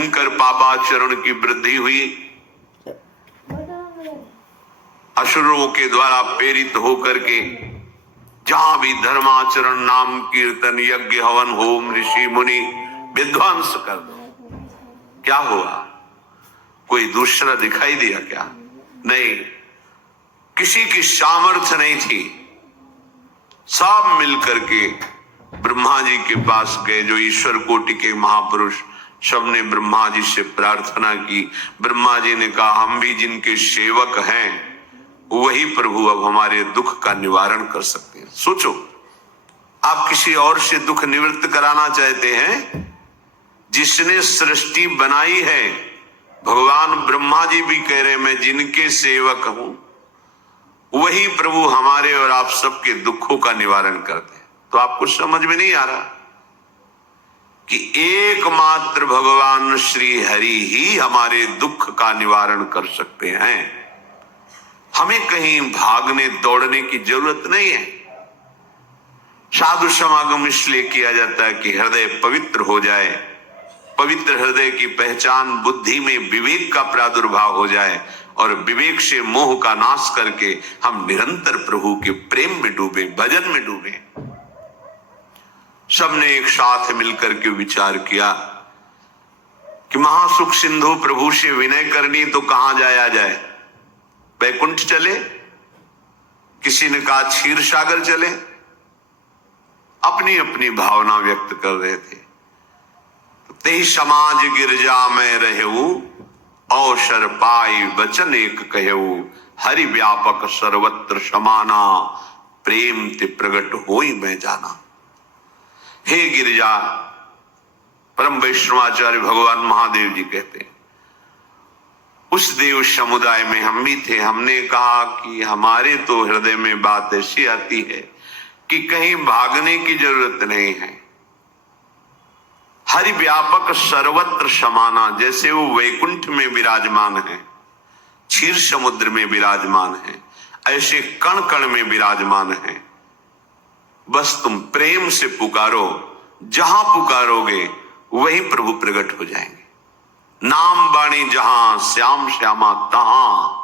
भयंकर पापाचरण की वृद्धि हुई। असुरों के द्वारा प्रेरित होकर के जहां भी धर्माचरण, नाम कीर्तन, यज्ञ, हवन, होम, ऋषि मुनि विध्वंस कर दो। क्या हुआ? कोई दूसरा दिखाई दिया क्या? नहीं, किसी की सामर्थ्य नहीं थी। सब मिलकर के ब्रह्मा जी के पास गए, जो ईश्वर कोटि के महापुरुष। सबने ब्रह्मा जी से प्रार्थना की। ब्रह्मा जी ने कहा, हम भी जिनके सेवक हैं वही प्रभु अब हमारे दुख का निवारण कर सकते हैं। सोचो, आप किसी और से दुख निवृत्त कराना चाहते हैं? जिसने सृष्टि बनाई है, भगवान ब्रह्मा जी भी कह रहे, मैं जिनके सेवक हूं वही प्रभु हमारे और आप सबके दुखों का निवारण करते हैं। तो आपको समझ में नहीं आ रहा कि एकमात्र भगवान श्री हरि ही हमारे दुख का निवारण कर सकते हैं। हमें कहीं भागने दौड़ने की जरूरत नहीं है। साधु समागम इसलिए किया जाता है कि हृदय पवित्र हो जाए। पवित्र हृदय की पहचान बुद्धि में विवेक का प्रादुर्भाव हो जाए और विवेक से मोह का नाश करके हम निरंतर प्रभु के प्रेम में डूबे, भजन में डूबे। सबने एक साथ मिलकर के विचार किया कि महासुख सिंधु प्रभु से विनय करनी तो कहां जाया जाए? वैकुंठ चले, किसी ने कहा क्षीर सागर चले। अपनी अपनी भावना व्यक्त कर रहे थे। ते समाज गिरजा में रहेऊ, अवसर पाई वचन एक कहेऊ, हरि व्यापक सर्वत्र समाना, प्रेम ते प्रगट होई मैं जाना। हे गिरिजा, परम वैष्णवाचार्य भगवान महादेव जी कहते हैं, उस देव समुदाय में हम भी थे। हमने कहा कि हमारे तो हृदय में बात ऐसी आती है कि कहीं भागने की जरूरत नहीं है। हरि व्यापक सर्वत्र समाना, जैसे वो वैकुंठ में विराजमान है, क्षीर समुद्र में विराजमान है, ऐसे कण कण में विराजमान है। बस तुम प्रेम से पुकारो, जहां पुकारोगे वहीं प्रभु प्रकट हो जाएंगे। नाम बाणी जहां, श्याम श्यामा तहां।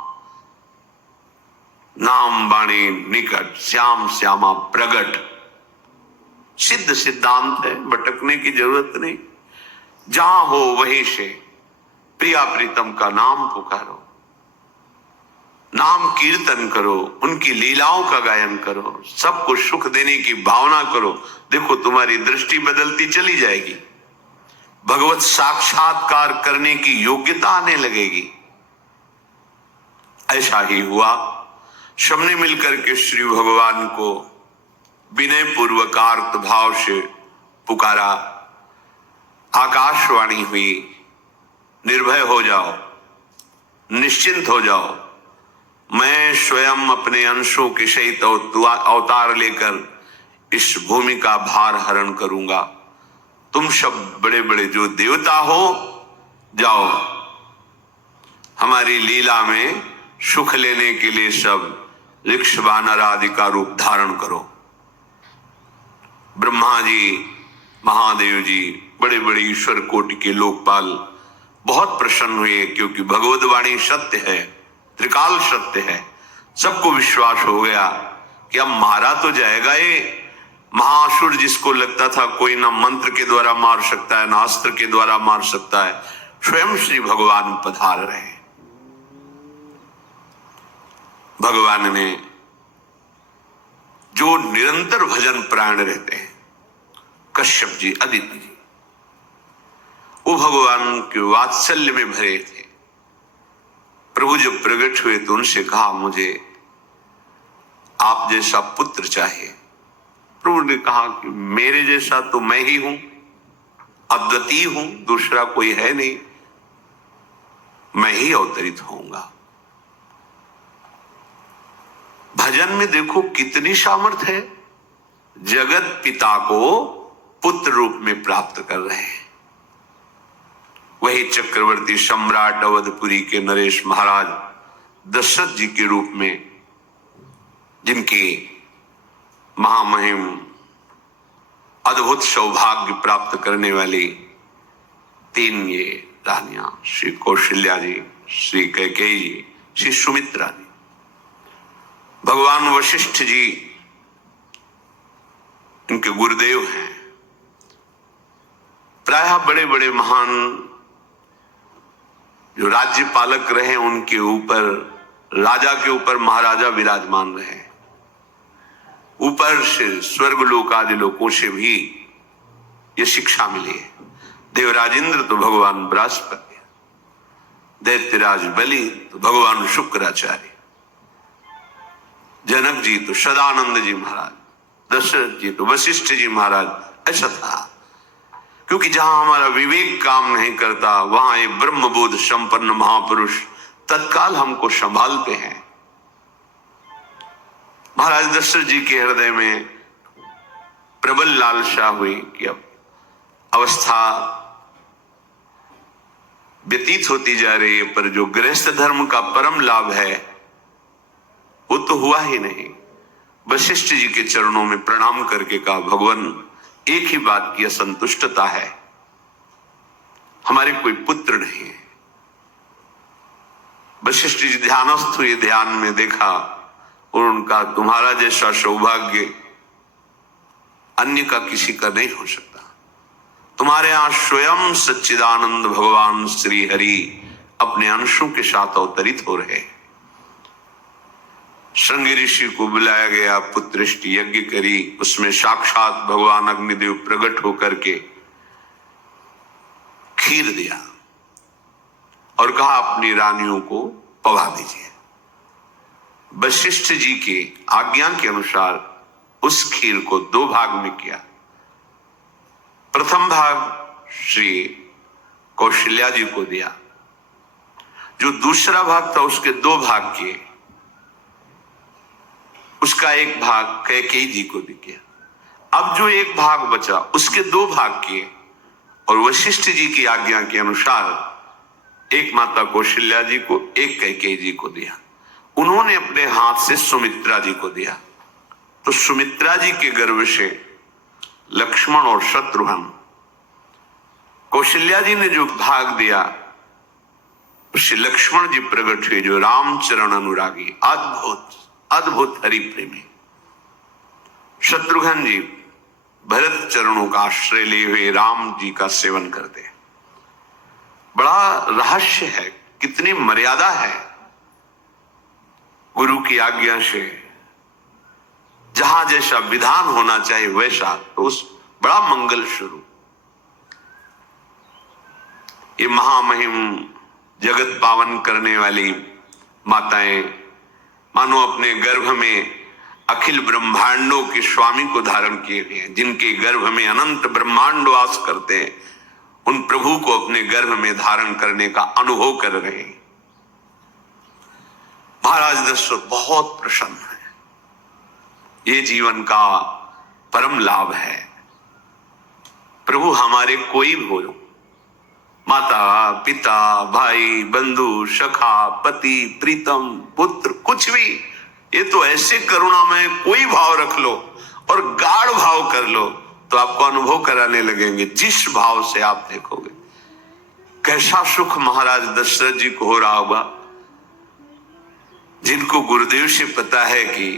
नाम बाणी निकट, श्याम श्यामा प्रगट। सिद्ध सिद्धांत है, भटकने की जरूरत नहीं। जहां हो वहीं से प्रिया प्रीतम का नाम पुकारो, नाम कीर्तन करो, उनकी लीलाओं का गायन करो, सबको सुख देने की भावना करो। देखो, तुम्हारी दृष्टि बदलती चली जाएगी। भगवत साक्षात्कार करने की योग्यता आने लगेगी। ऐसा ही हुआ। सबने मिलकर के श्री भगवान को विनय पूर्वकार्त भाव से पुकारा। आकाशवाणी हुई, निर्भय हो जाओ, निश्चिंत हो जाओ, मैं स्वयं अपने अंशों के सहित अवतार लेकर इस भूमि का भार हरण करूंगा। तुम सब बड़े बड़े जो देवता हो, जाओ हमारी लीला में सुख लेने के लिए सब ऋक्ष वानर आदि का रूप धारण करो। ब्रह्मा जी, महादेव जी, बड़े बड़े ईश्वर कोटि के लोकपाल बहुत प्रसन्न हुए, क्योंकि भगवत वाणी सत्य है, त्रिकाल सत्य है। सबको विश्वास हो गया कि अब मारा तो जाएगा ये महासुर, जिसको लगता था कोई ना मंत्र के द्वारा मार सकता है, ना अस्त्र के द्वारा मार सकता है। स्वयं श्री भगवान पधार रहे। भगवान ने जो निरंतर भजन प्राण रहते हैं, कश्यप जी, अदिति जी, वो भगवान के वात्सल्य में भरे थे। प्रभु जब प्रकट हुए तो उनसे कहा, मुझे आप जैसा पुत्र चाहिए। प्रभु ने कहा कि मेरे जैसा तो मैं ही हूं, अद्वितीय हूं, दूसरा कोई है नहीं, मैं ही अवतरित होऊंगा। भजन में देखो कितनी सामर्थ्य है। जगत पिता को पुत्र रूप में प्राप्त कर रहे हैं। वही चक्रवर्ती सम्राट अवधपुरी के नरेश महाराज दशरथ जी के रूप में, जिनके महामहिम अद्भुत सौभाग्य प्राप्त करने वाली 3 ये रानियां, श्री कौशल्या जी, श्री कैकेयी जी, श्री सुमित्रा जी। भगवान वशिष्ठ जी इनके गुरुदेव हैं। प्रायः बड़े बड़े महान जो राज्य पालक रहे उनके ऊपर, राजा के ऊपर महाराजा विराजमान रहे। ऊपर से स्वर्गलोक आदि लोकों से भी ये शिक्षा मिली है। देवराजेंद्र तो भगवान बृहस्पति, दैत्यराज बलि तो भगवान शुक्राचार्य, जनक जी तो सदानंद जी महाराज, दशरथ जी तो वशिष्ठ जी महाराज। ऐसा था क्योंकि जहां हमारा विवेक काम नहीं करता वहां एक ब्रह्मबोध संपन्न महापुरुष तत्काल हमको संभालते हैं। महाराज दशरथ जी के हृदय में प्रबल लालसा हुई कि अब अवस्था व्यतीत होती जा रही है, पर जो गृहस्थ धर्म का परम लाभ है वो तो हुआ ही नहीं। वशिष्ठ जी के चरणों में प्रणाम करके कहा, भगवान एक ही बात की असंतुष्टता है, हमारे कोई पुत्र नहीं है। वशिष्ठ जी ध्यानस्थ हुए, ध्यान में देखा और उनका, तुम्हारा जैसा सौभाग्य अन्य का किसी का नहीं हो सकता। तुम्हारे यहां स्वयं सच्चिदानंद भगवान श्री हरि अपने अंशों के साथ अवतरित हो रहे। श्रृंगी ऋषि को बुलाया गया, पुत्रष्टि यज्ञ करी, उसमें साक्षात भगवान अग्निदेव प्रकट होकर के खीर दिया और कहा अपनी रानियों को पवा दीजिए। वशिष्ठ जी की आज्ञा के अनुसार उस खीर को 2 भाग में किया। प्रथम भाग श्री कौशल्या जी को दिया, जो दूसरा भाग था उसके 2 भाग किए, उसका एक भाग कैकेयी जी को दिया। अब जो एक भाग बचा उसके 2 भाग किए और वशिष्ठ जी की आज्ञा के अनुसार एक माता कौशल्या जी को, एक कैकेयी जी को दिया। उन्होंने अपने हाथ से सुमित्रा जी को दिया, तो सुमित्रा जी के गर्भ से लक्ष्मण और शत्रुघ्न, कौशल्या जी ने जो भाग दिया उससे लक्ष्मण जी प्रकट हुए, जो रामचरण अनुरागी, अद्भुत अद्भुत हरि प्रेमी। शत्रुघ्न जी भरत चरणों का आश्रय लिए हुए राम जी का सेवन करते हैं। बड़ा रहस्य है, कितनी मर्यादा है गुरु की आज्ञा से। जहां जैसा विधान होना चाहिए वैसा, तो उस बड़ा मंगल शुरू। ये महामहिम जगत पावन करने वाली माताएं मानो अपने गर्भ में अखिल ब्रह्मांडों के स्वामी को धारण किए हुए हैं, जिनके गर्भ में अनंत ब्रह्मांड वास करते हैं, उन प्रभु को अपने गर्भ में धारण करने का अनुभव कर रहे हैं। महाराज दशरथ बहुत प्रसन्न है। ये जीवन का परम लाभ है। प्रभु हमारे कोई भी हो, माता पिता भाई बंधु सखा पति प्रीतम पुत्र, कुछ भी, ये तो ऐसे करुणा में कोई भाव रख लो और गाढ़ भाव कर लो तो आपको अनुभव कराने लगेंगे। जिस भाव से आप देखोगे कैसा सुख महाराज दशरथ जी को हो रहा होगा, जिनको गुरुदेव से पता है कि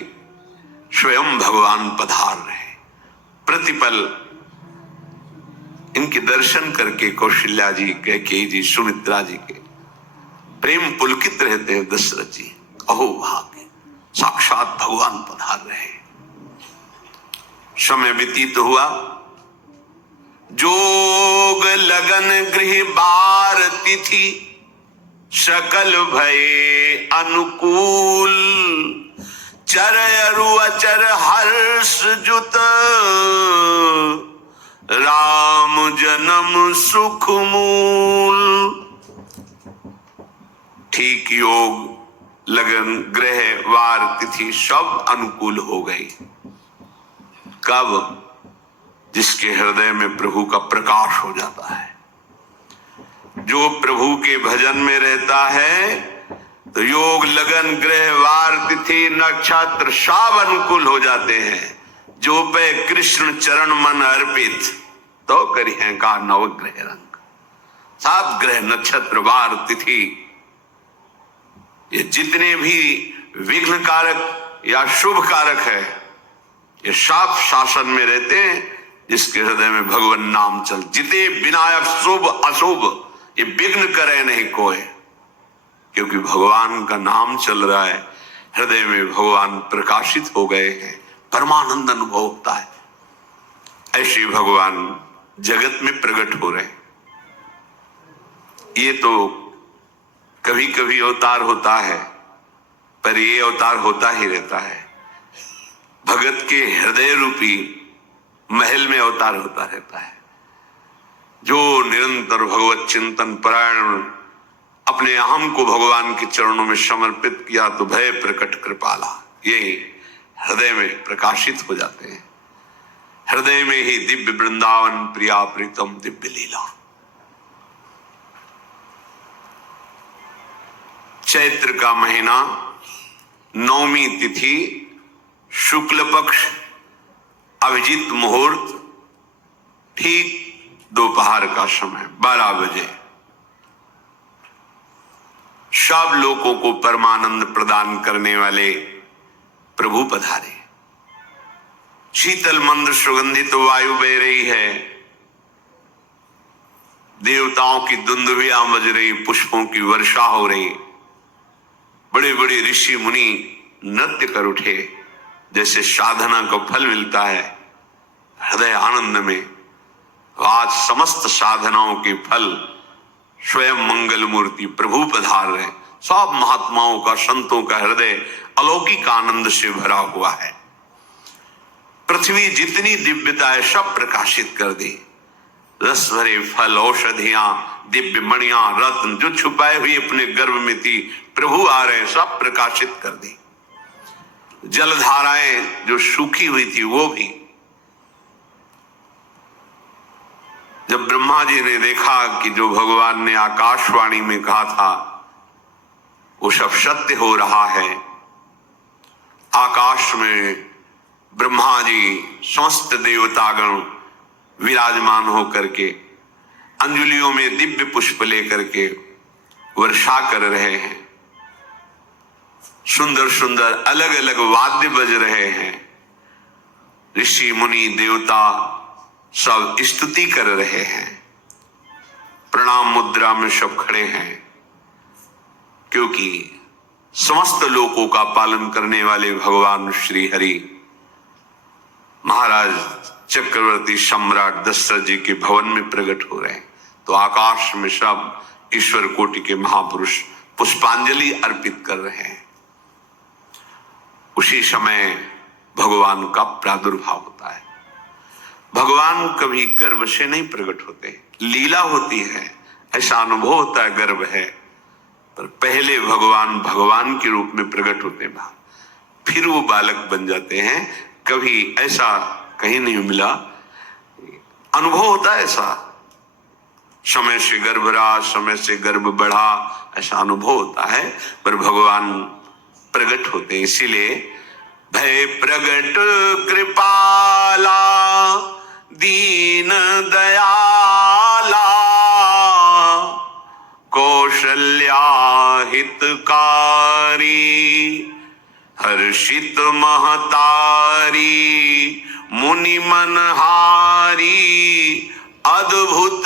स्वयं भगवान पधार रहे। प्रतिपल इनके दर्शन करके कौशल्या जी, कैकेयी जी, सुमित्रा जी के प्रेम पुलकित रहते हैं। दशरथ जी, अहो भाग्य, साक्षात भगवान पधार रहे। समय व्यतीत हुआ, जोग लगन गृह बार तिथि, सकल भये अनुकूल, चर अरु अचर हर्ष जुत, राम जन्म सुख मूल। ठीक योग लगन ग्रह वार तिथि सब अनुकूल हो गई। कब? जिसके हृदय में प्रभु का प्रकाश हो जाता है, जो प्रभु के भजन में रहता है, तो योग लगन ग्रह वार तिथि नक्षत्र सब अनुकूल हो जाते हैं। जो पे कृष्ण चरण मन अर्पित, तो करी है का नवग्रह रंग। सात ग्रह नक्षत्र वार तिथि, ये जितने भी विघ्न कारक या शुभ कारक है, ये सब शासन में रहते हैं जिसके हृदय में भगवान नाम चल। जिते विनायक शुभ अशुभ, ये विघ्न करे नहीं कोई, क्योंकि भगवान का नाम चल रहा है, हृदय में भगवान प्रकाशित हो गए हैं, परमानंद अनुभव होता है। ऐसे भगवान जगत में प्रकट हो रहे हैं। ये तो कभी कभी अवतार होता है, पर ये अवतार होता ही रहता है। भगत के हृदय रूपी महल में अवतार होता रहता है। जो निरंतर भगवत चिंतन परायण अपने अहम को भगवान के चरणों में समर्पित किया तो भय प्रकट कृपाला, ये हृदय में प्रकाशित हो जाते हैं। हृदय में ही दिव्य वृंदावन प्रिया प्रीतम दिव्य लीला। चैत्र का महीना, नवमी तिथि, शुक्ल पक्ष, अभिजीत मुहूर्त, ठीक दोपहर का समय 12 बजे। सब लोगों को परमानंद प्रदान करने वाले प्रभु पधारे। शीतल मंद सुगंधित वायु बह रही है, देवताओं की दुंदुभियां बज रही, पुष्पों की वर्षा हो रही, बड़े बड़े ऋषि मुनि नृत्य कर उठे। जैसे साधना को फल मिलता है हृदय आनंद में, आज समस्त साधनाओं के फल स्वयं मंगल मूर्ति प्रभु पधार रहे। सब महात्माओं का, संतों का हृदय अलौकिक आनंद से भरा हुआ है। पृथ्वी जितनी दिव्यता है सब प्रकाशित कर दी। रस भरे फल, औषधियां, दिव्य मणियां, रत्न जो छुपाए हुए अपने गर्भ में थी, प्रभु आ रहे, सब प्रकाशित कर दी। जलधाराएं जो सूखी हुई थी वो भी। जब ब्रह्मा जी ने देखा कि जो भगवान ने आकाशवाणी में कहा था वो सब सत्य हो रहा है, आकाश में ब्रह्मा जी समस्त देवतागण विराजमान होकर के अंजलियों में दिव्य पुष्प लेकर के वर्षा कर रहे हैं, सुंदर सुंदर अलग अलग वाद्य बज रहे हैं, ऋषि मुनि देवता सब स्तुति कर रहे हैं, प्रणाम मुद्रा में सब खड़े हैं, क्योंकि समस्त लोकों का पालन करने वाले भगवान श्री हरि महाराज चक्रवर्ती सम्राट दशरथ जी के भवन में प्रकट हो रहे हैं। तो आकाश में सब ईश्वर कोटि के महापुरुष पुष्पांजलि अर्पित कर रहे हैं। उसी समय भगवान का प्रादुर्भाव होता है। भगवान कभी गर्भ से नहीं प्रकट होते, लीला होती है, ऐसा अनुभव होता है गर्भ है, पर पहले भगवान भगवान के रूप में प्रकट होते हैं, फिर वो बालक बन जाते हैं। कभी ऐसा कहीं नहीं मिला, अनुभव होता है ऐसा, समय से गर्भ रहा, समय से गर्भ बढ़ा, ऐसा अनुभव होता है, पर भगवान प्रकट होते हैं। इसीलिए भय प्रगट कृपाला दीन दयाला कौशल्या हितकारी हर्षित महतारी मुनि मनहारी अद्भुत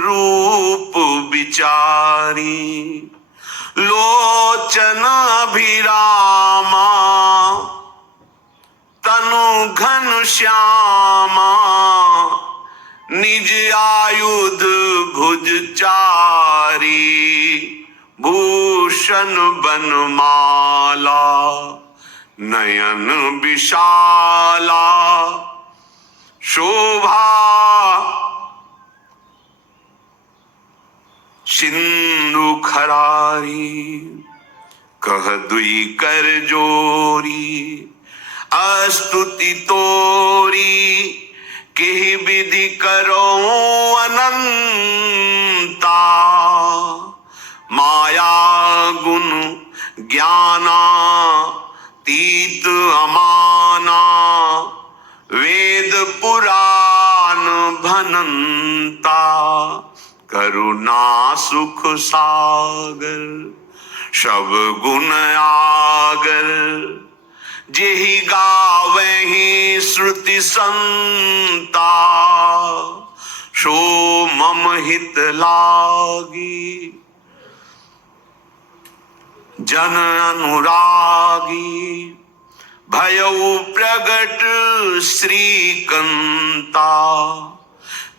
रूप विचारी लोचन अभिरामा तनु घन श्यामा निज आयुध भुज चारी भूषण बनमाला नयन विशाला शोभा सिंधु खरारी कह दुई कर जोरी अस्तुति तोरी के विधि करो अनंता माया गुण ज्ञाना तीत अमाना वेद पुराण भनंता करुणा सुख सागर सब गुण आगर, जेहि गावहि श्रुति संता, सो मम हित लागी। जन अनुरागी भयउ प्रगट श्रीकंता,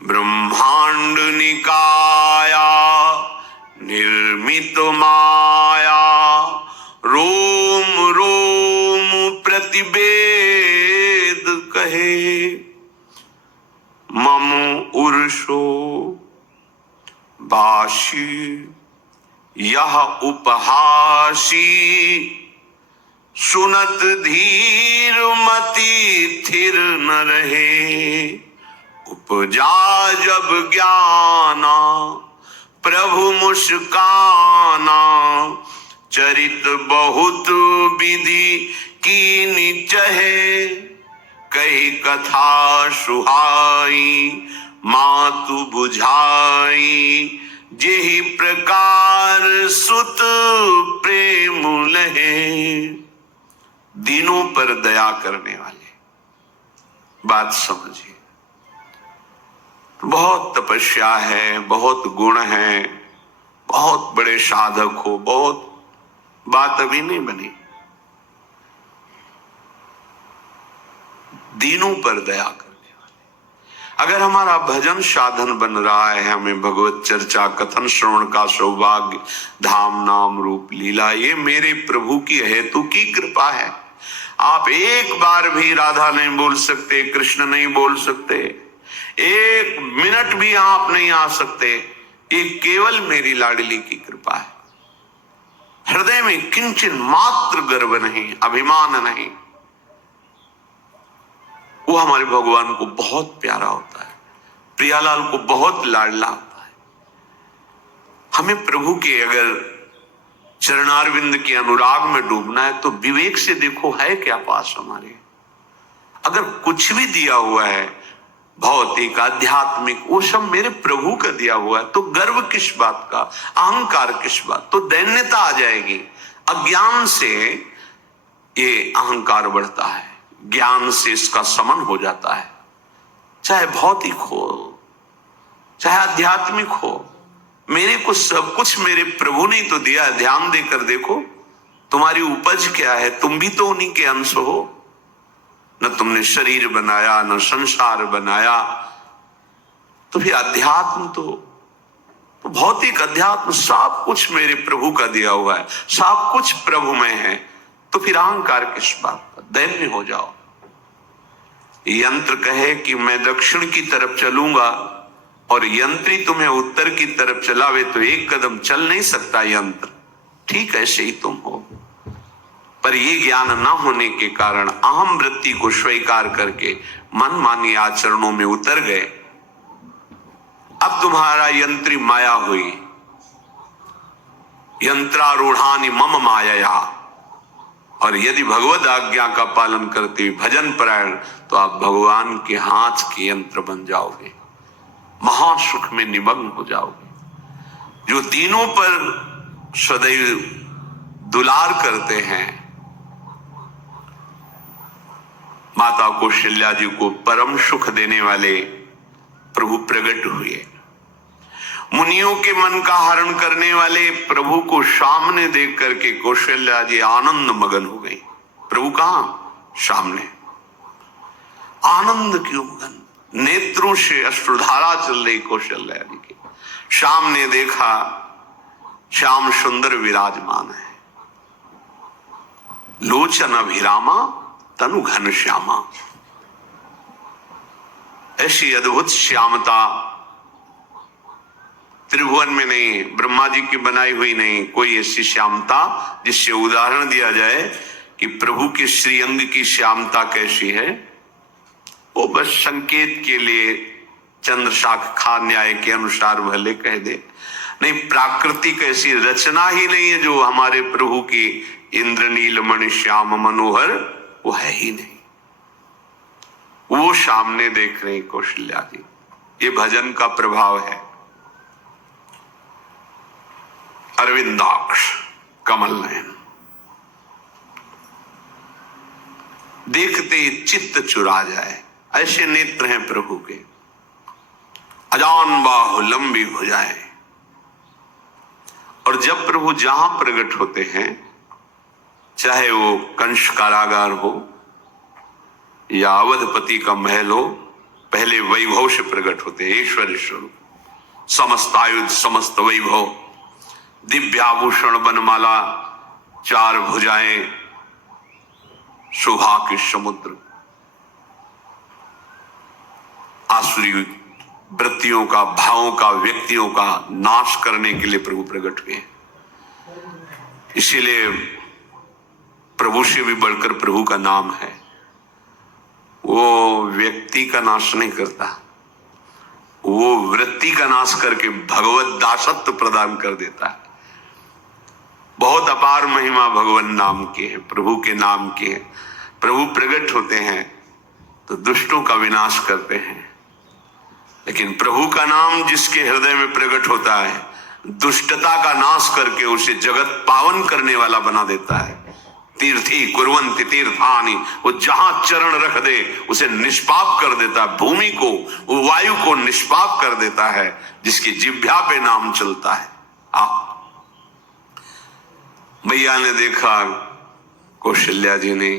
ब्रह्मांड निकाया निर्मित माया, रोम रोम प्रतिवेद कहे, मम उर्षो बाशी यह उपहासी, सुनत धीर मति थिर न रहे, उपजा जब ज्ञाना प्रभु मुस्काना, चरित बहुत विधि कीनि चहे, कही कथा सुहाई मातु बुझाई, जेहि प्रकार सुत प्रेम लहे। दीनों पर दया करने वाले, बात समझिए। बहुत तपस्या है, बहुत गुण है, बहुत बड़े साधक हो, बहुत बात अभी नहीं बनी। दीनों पर दया करने वाले। अगर हमारा भजन साधन बन रहा है, हमें भगवत चर्चा कथन श्रवण का सौभाग्य, धाम नाम रूप लीला, ये मेरे प्रभु की हेतु की कृपा है। आप एक बार भी राधा नहीं बोल सकते, कृष्ण नहीं बोल सकते, एक मिनट भी आप नहीं आ सकते, ये केवल मेरी लाडली की कृपा है। हृदय में किंचन मात्र गर्व नहीं, अभिमान नहीं। वो हमारे भगवान को बहुत प्यारा होता है, प्रियालाल को बहुत लाडला होता है। हमें प्रभु के अगर चरणारविंद के अनुराग में डूबना है तो विवेक से देखो है क्या पास हमारे। अगर कुछ भी दिया हुआ है भौतिक आध्यात्मिक, वो सब मेरे प्रभु का दिया हुआ है, तो गर्व किस बात का, अहंकार किस बात, तो दैन्यता आ जाएगी। अज्ञान से ये अहंकार बढ़ता है, ज्ञान से इसका समन हो जाता है। चाहे भौतिक हो चाहे आध्यात्मिक हो, मेरे को सब कुछ मेरे प्रभु ने तो दिया है। ध्यान देकर देखो तुम्हारी उपज क्या है, तुम भी तो उन्हीं के अंश हो। न तुमने शरीर बनाया, न संसार बनाया, तो फिर अध्यात्म तो भौतिक अध्यात्म सब कुछ मेरे प्रभु का दिया हुआ है, सब कुछ प्रभु में है, तो फिर अहंकार किस बात का, दैन्य हो जाओ। यंत्र कहे कि मैं दक्षिण की तरफ चलूंगा और यंत्री तुम्हें उत्तर की तरफ चलावे तो एक कदम चल नहीं सकता यंत्र, ठीक ऐसे ही तुम हो। पर ये ज्ञान न होने के कारण अहम वृत्ति को स्वीकार करके मनमानी आचरणों में उतर गए। अब तुम्हारा यंत्री माया हुई, यंत्रारूढ़ानि मम मायया। और यदि भगवद आज्ञा का पालन करते हुए भजन परायण, तो आप भगवान के हाथ के यंत्र बन जाओगे, महासुख में निमग्न हो जाओगे। जो दीनों पर सदैव दुलार करते हैं, माता कौशल्या जी को परम सुख देने वाले प्रभु प्रकट हुए। मुनियों के मन का हरण करने वाले प्रभु को सामने देख करके कौशल्या जी आनंद मगन हो गई। प्रभु कहां? सामने। आनंद क्यों मगन? नेत्रों से अश्रुधारा चल रही कौशल्या जी की। सामने देखा श्याम सुंदर विराजमान है, लोचन अभिरामा तनु घन श्यामा। ऐसी अद्भुत श्यामता त्रिभुवन में नहीं, ब्रह्मा जी की बनाई हुई नहीं कोई ऐसी श्यामता जिससे उदाहरण दिया जाए कि प्रभु के श्रीअंग की श्यामता कैसी है। वो बस संकेत के लिए चंद्र शाखा न्याय के अनुसार भले कह दे, नहीं प्राकृतिक ऐसी रचना ही नहीं है जो हमारे प्रभु की इंद्रनील मणि श्याम मनोहर, वो है ही नहीं। वो सामने देख रही कौशल्या जी। ये भजन का प्रभाव है। अरविंदाक्ष, कमल नयन, देखते चित्त चुरा जाए, ऐसे नेत्र हैं प्रभु के। अजान बाहु, लंबी भुजाएं। और जब प्रभु जहां प्रकट होते हैं, चाहे वो कंस कारागार हो या अवधपति का महल हो, पहले वैभव से प्रकट होते हैं। ईश्वर स्वरूप, समस्त आयुध, समस्त वैभव, दिव्याभूषण, बनमाला, चार भुजाएं, शोभा के समुद्र, आसुरी वृत्तियों का, भावों का, व्यक्तियों का नाश करने के लिए प्रभु प्रकट हुए। इसीलिए प्रभु से भी बढ़कर प्रभु का नाम है। वो व्यक्ति का नाश नहीं करता, वो वृत्ति का नाश करके भगवत दासत्व प्रदान कर देता है। बहुत अपार महिमा भगवान नाम की है, प्रभु के नाम की है। प्रभु प्रकट होते हैं तो दुष्टों का विनाश करते हैं, लेकिन प्रभु का नाम जिसके हृदय में प्रकट होता है, दुष्टता का नाश करके उसे जगत पावन करने वाला बना देता है। तीर्थी कुर्वन्ति तीर्थानि, वो जहां चरण रख दे उसे निष्पाप कर देता है। भूमि को, वो वायु को निष्पाप कर देता है जिसकी जिह्वा पे नाम चलता है। मैया ने देखा, कौशल्या जी ने,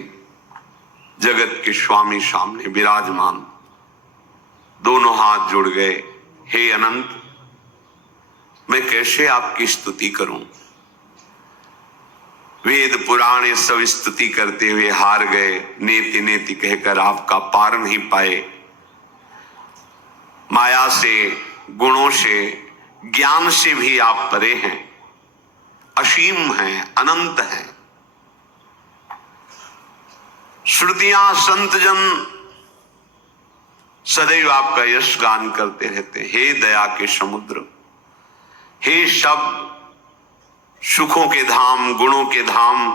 जगत के स्वामी सामने विराजमान, दोनों हाथ जुड़ गए। हे अनंत, मैं कैसे आपकी स्तुति करूं? वेद पुराण ये सब स्तुति करते हुए हार गए। नेति नेति कहकर आपका पार नहीं पाए। माया से, गुणों से, ज्ञान से भी आप परे हैं, असीम हैं, अनंत हैं। श्रुतियां, संत जन सदैव आपका यश गान करते रहते। हे दया के समुद्र, हे सब सुखों के धाम, गुणों के धाम,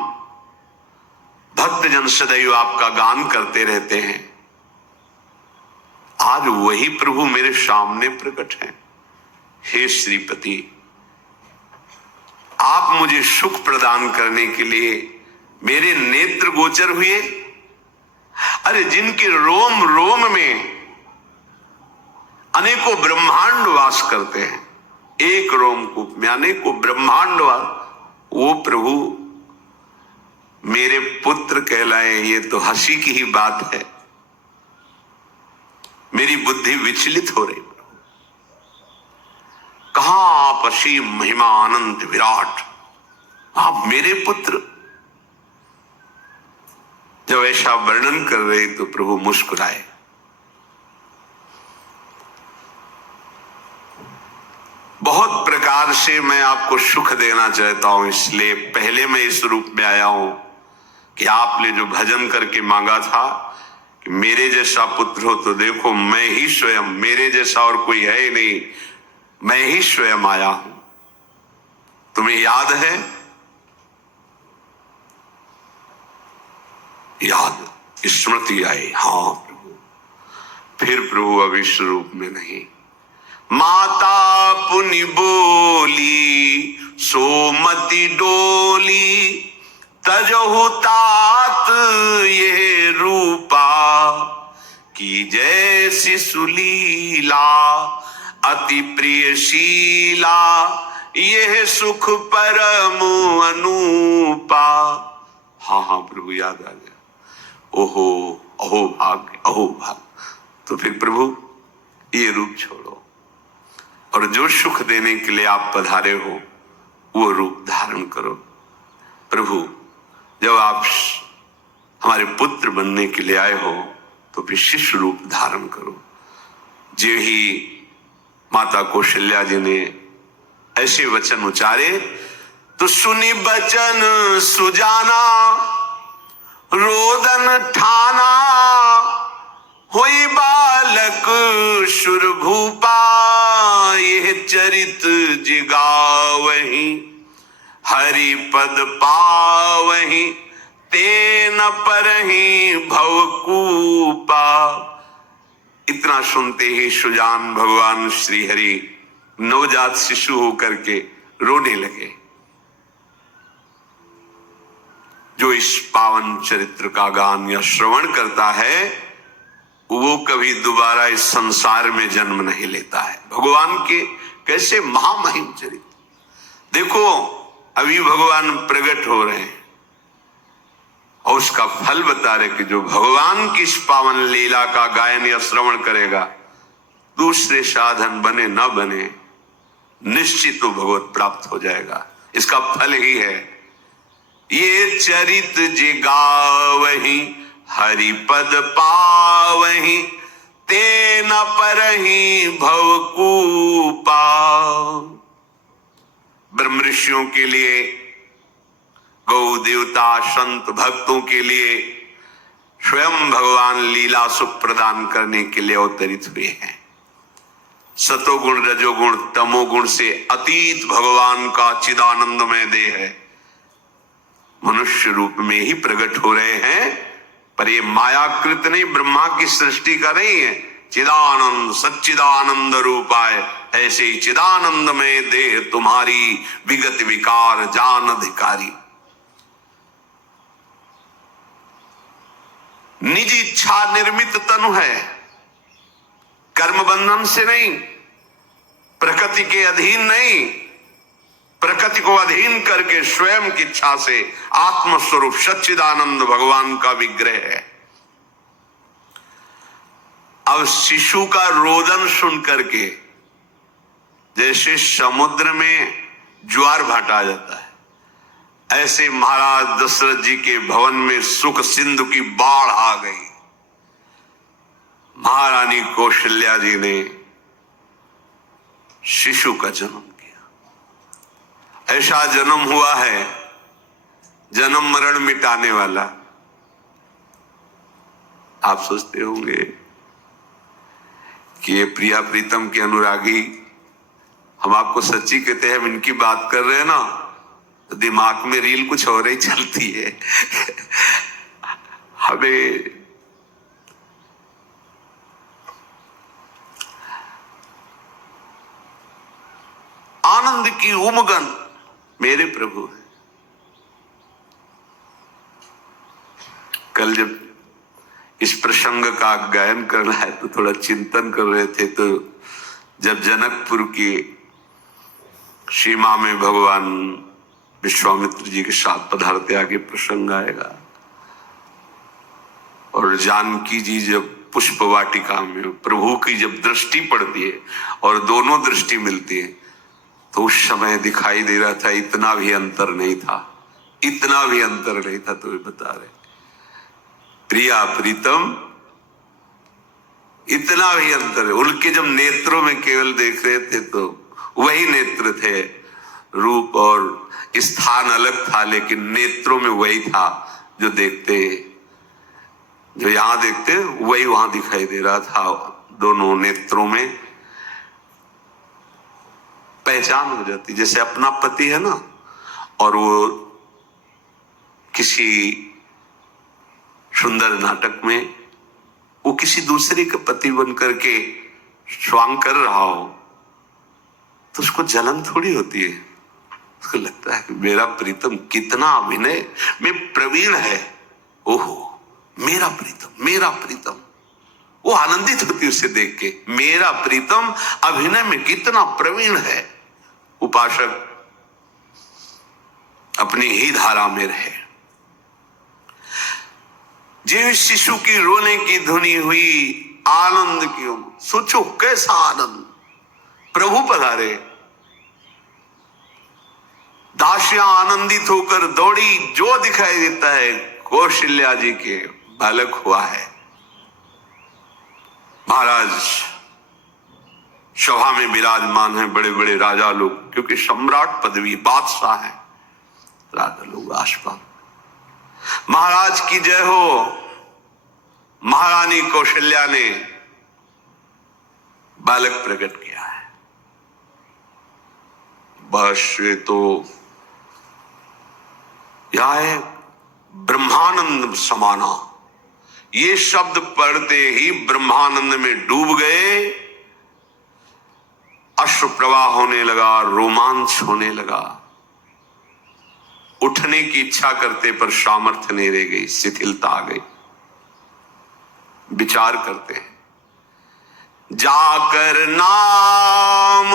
भक्तजन सदैव आपका गान करते रहते हैं। आज वही प्रभु मेरे सामने प्रकट हैं। हे श्रीपति, आप मुझे सुख प्रदान करने के लिए मेरे नेत्र गोचर हुए। अरे जिनके रोम रोम में अनेकों ब्रह्मांड वास करते हैं, एक रोमकूप में अनेकों ब्रह्मांड वास, वो प्रभु मेरे पुत्र कहलाए, ये तो हंसी की ही बात है। मेरी बुद्धि विचलित हो रही। कहां आप असीम महिमा अनंत विराट, आप मेरे पुत्र। जब ऐसा वर्णन कर रहे तो प्रभु मुस्कुराए। बहुत प्रकार से मैं आपको सुख देना चाहता हूं, इसलिए पहले मैं इस रूप में आया हूं कि आपने जो भजन करके मांगा था कि मेरे जैसा पुत्र हो, तो देखो मैं ही स्वयं, मेरे जैसा और कोई है ही नहीं, मैं ही स्वयं आया हूं। तुम्हें याद है? याद, स्मृति आई। हाँ प्रभु। फिर प्रभु अब इस रूप में नहीं। माता पुनि बोली, सोमति डोली, तजहु तात ये रूपा, की जैसी सुलीला, अति प्रियशीला, यह सुख परम अनूपा। हाँ हाँ प्रभु, याद आ गया। ओहो, अहो भाग्य, अहो भाग्य। तो फिर प्रभु ये रूप छोड़ो और जो सुख देने के लिए आप पधारे हो वो रूप धारण करो। प्रभु, जब आप हमारे पुत्र बनने के लिए आए हो तो फिर शिष्य रूप धारण करो। जो ही माता कौशल्या जी ने ऐसे वचन उचारे तो सुनी बचन सुजाना, रोदन ठाना, होई बालक सुरभूपा, यह चरित जिगावहि, हरि पद पावहि, तेन परहि भवकूपा। इतना सुनते ही सुजान भगवान श्री हरि नवजात शिशु होकर के रोने लगे। जो इस पावन चरित्र का गान या श्रवण करता है वो कभी दोबारा इस संसार में जन्म नहीं लेता है। भगवान के कैसे महामहिम चरित्र देखो, अभी भगवान प्रकट हो रहे हैं और उसका फल बता रहे कि जो भगवान की इस पावन लीला का गायन या श्रवण करेगा, दूसरे साधन बने न बने, निश्चित तो भगवत प्राप्त हो जाएगा। इसका फल ही है ये चरित जे गावहि हरिपद पावहि, ते न परहि भवकूपा। ब्रह्म ऋषियों के लिए, गौ देवता संत भक्तों के लिए स्वयं भगवान लीला सुख प्रदान करने के लिए अवतरित हुए हैं। सतोगुण रजोगुण तमोगुण से अतीत भगवान का चिदानंदमय देह है, मनुष्य रूप में ही प्रकट हो रहे हैं, पर ये मायाकृत नहीं, ब्रह्मा की सृष्टि का नहीं है। चिदानंद सच्चिदानंद रूपाय, ऐसे ही चिदानंदमय देह तुम्हारी विगत विकार जान अधिकारी। निज इच्छा निर्मित तनु है, कर्म बंधन से नहीं, प्रकृति के अधीन नहीं, प्रकृति को अधीन करके स्वयं की इच्छा से आत्मस्वरूप सच्चिदानंद भगवान का विग्रह है। अब शिशु का रोदन सुन करके जैसे समुद्र में ज्वार भाटा आ जाता है, ऐसे महाराज दशरथ जी के भवन में सुख सिंधु की बाढ़ आ गई। महारानी कौशल्या जी ने शिशु का जन्म किया। ऐसा जन्म हुआ है जन्म मरण मिटाने वाला। आप सोचते होंगे कि ये प्रिया प्रीतम के अनुरागी, हम आपको सच्ची कहते हैं, हम इनकी बात कर रहे हैं ना तो दिमाग में रील कुछ और ही चलती है। हमें आनंद की उमगन मेरे प्रभु है। कल जब इस प्रसंग का गायन करना है तो थोड़ा चिंतन कर रहे थे, तो जब जनकपुर की सीमा में भगवान विश्वामित्र जी के साथ पधारते आगे प्रसंग आएगा, और जानकी जी जब पुष्प वाटिका में प्रभु की जब दृष्टि पड़ती है और दोनों दृष्टि मिलती है, तो उस समय दिखाई दे रहा था इतना भी अंतर नहीं था, इतना भी अंतर नहीं था। तो वे बता रहे प्रिया प्रीतम, इतना भी अंतर है। उनके जब नेत्रों में केवल देख रहे थे तो वही नेत्र थे, रूप और स्थान अलग था, लेकिन नेत्रों में वही था जो देखते, जो यहां देखते वही वहां दिखाई दे रहा था। दोनों नेत्रों में पहचान हो जाती, जैसे अपना पति है ना, और वो किसी सुंदर नाटक में वो किसी दूसरे के पति बन करके स्वांग कर रहा हो तो उसको जलन थोड़ी होती है, उसको लगता है कि मेरा प्रीतम कितना अभिनय में प्रवीण है, ओहो मेरा प्रीतम, मेरा प्रीतम। वो आनंदित होती उसे देख के, मेरा प्रीतम अभिनय में कितना प्रवीण है। उपासक अपनी ही धारा में रहे। जिस शिशु की रोने की ध्वनि हुई आनंद की, सोचो कैसा आनंद, प्रभु पधारे। दासियां आनंदित होकर दौड़ी, जो दिखाई देता है कौशल्या जी के बालक हुआ है। महाराज सभा में विराजमान हैं बड़े बड़े राजा लोग, क्योंकि सम्राट पदवी, बादशाह है, राजा लोग आसपास। महाराज की जय हो। महारानी कौशल्या ने बालक प्रकट किया है। बस ये तो यह है ब्रह्मानंद समाना। ये शब्द पढ़ते ही ब्रह्मानंद में डूब गए, अश्रु प्रवाह होने लगा, रोमांच होने लगा। उठने की इच्छा करते पर सामर्थ्य नहीं रह गई, शिथिलता आ गई। विचार करते हैं, जाकर नाम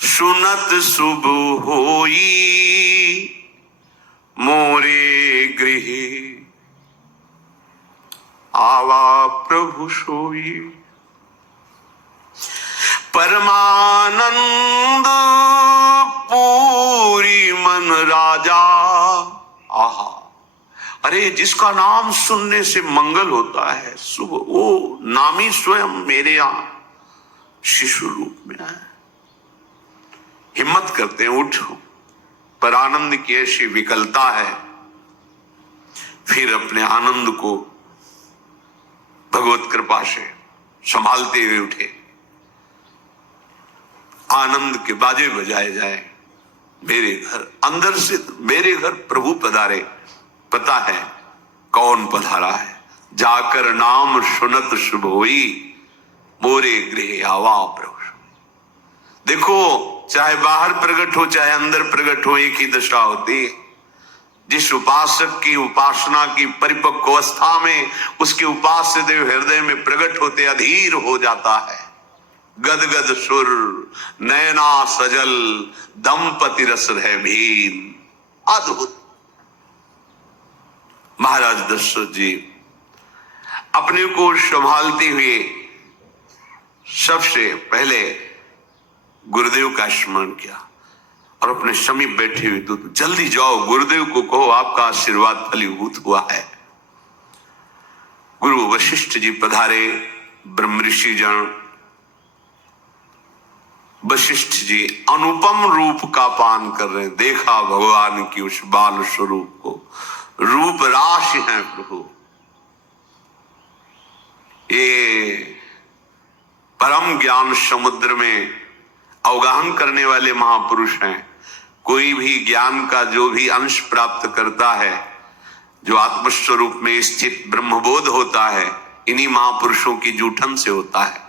सुनत शुभ होई, मोरे गृह आवा प्रभु सोई। परमानंद पूरी मन राजा। आहा, अरे जिसका नाम सुनने से मंगल होता है, शुभ, वो नामी स्वयं मेरे यहां शिशु रूप में है। हिम्मत करते हैं, उठो। पर आनंद की ऐसी विकलता है, फिर अपने आनंद को भगवत कृपा से संभालते हुए उठे। आनंद के बाजे बजाए जाए, मेरे घर, अंदर से मेरे घर प्रभु पधारे। पता है कौन पधारा है, जाकर नाम सुनत शुभ होई, मोरे गृह आवा प्रभु। देखो, चाहे बाहर प्रकट हो चाहे अंदर प्रकट हो, एक ही दशा होती है। जिस उपासक की उपासना की परिपक्व अवस्था में उसके उपास्य देव हृदय में प्रकट होते अधीर हो जाता है। गदगद सुर नयना सजल, दंपति रस है भीन। अद्भुत। महाराज दशरथ जी अपने को संभालते हुए सबसे पहले गुरुदेव का स्मरण किया और अपने समीप बैठे हुए तो जल्दी जाओ, गुरुदेव को कहो आपका आशीर्वाद फलीभूत हुआ है। गुरु वशिष्ठ जी पधारे। ब्रह्म ऋषि जन वशिष्ठ जी अनुपम रूप का पान कर रहे हैं। देखा भगवान की उस बाल स्वरूप को, रूप राशि है प्रभु। ये परम ज्ञान समुद्र में अवगाहन करने वाले महापुरुष हैं। कोई भी ज्ञान का जो भी अंश प्राप्त करता है, जो आत्मस्वरूप में स्थित ब्रह्मबोध होता है, इन्हीं महापुरुषों की जूठन से होता है।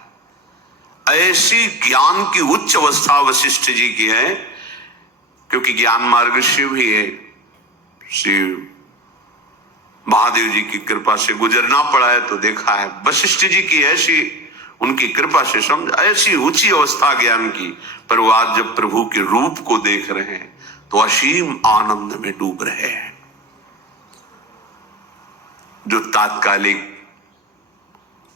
ऐसी ज्ञान की उच्च अवस्था वशिष्ठ जी की है, क्योंकि ज्ञान मार्ग शिव ही है। शिव महादेव जी की कृपा से गुजरना पड़ा है तो देखा है। वशिष्ठ जी की ऐसी उनकी कृपा से समझ, ऐसी ऊंची अवस्था ज्ञान की। पर वो आज जब प्रभु के रूप को देख रहे हैं तो असीम आनंद में डूब रहे हैं। जो तात्कालिक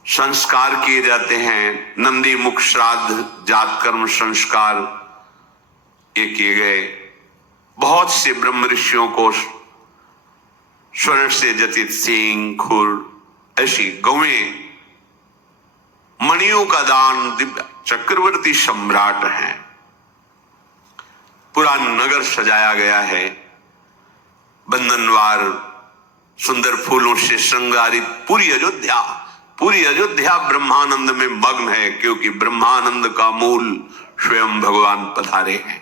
संस्कार किए जाते हैं, नंदी मुख श्राद्ध जात कर्म संस्कार ये किए गए। बहुत से ब्रह्म ऋषियों को स्वर्ण से जटित सिंह, खुर, ऐसी गौएं, मणियों का दान, दिव्य चक्रवर्ती सम्राट हैं। पूरा नगर सजाया गया है, बंधनवार सुंदर फूलों से श्रृंगारित पूरी अयोध्या ब्रह्मानंद में मग्न है, क्योंकि ब्रह्मानंद का मूल स्वयं भगवान पधारे हैं।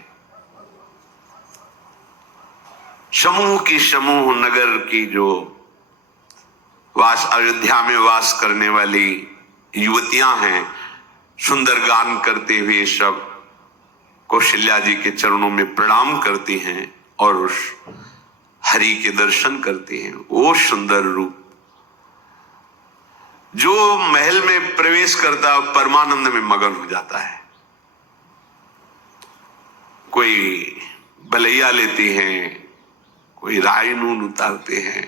समूह की समूह नगर की जो अयोध्या में वास करने वाली युवतियां हैं, सुंदर गान करते हुए सब कौशल्या जी के चरणों में प्रणाम करती हैं और उस हरि के दर्शन करती हैं। वो सुंदर रूप जो महल में प्रवेश करता परमानंद में मगन हो जाता है। कोई बलैया लेती हैं, कोई राई नून उतारते हैं,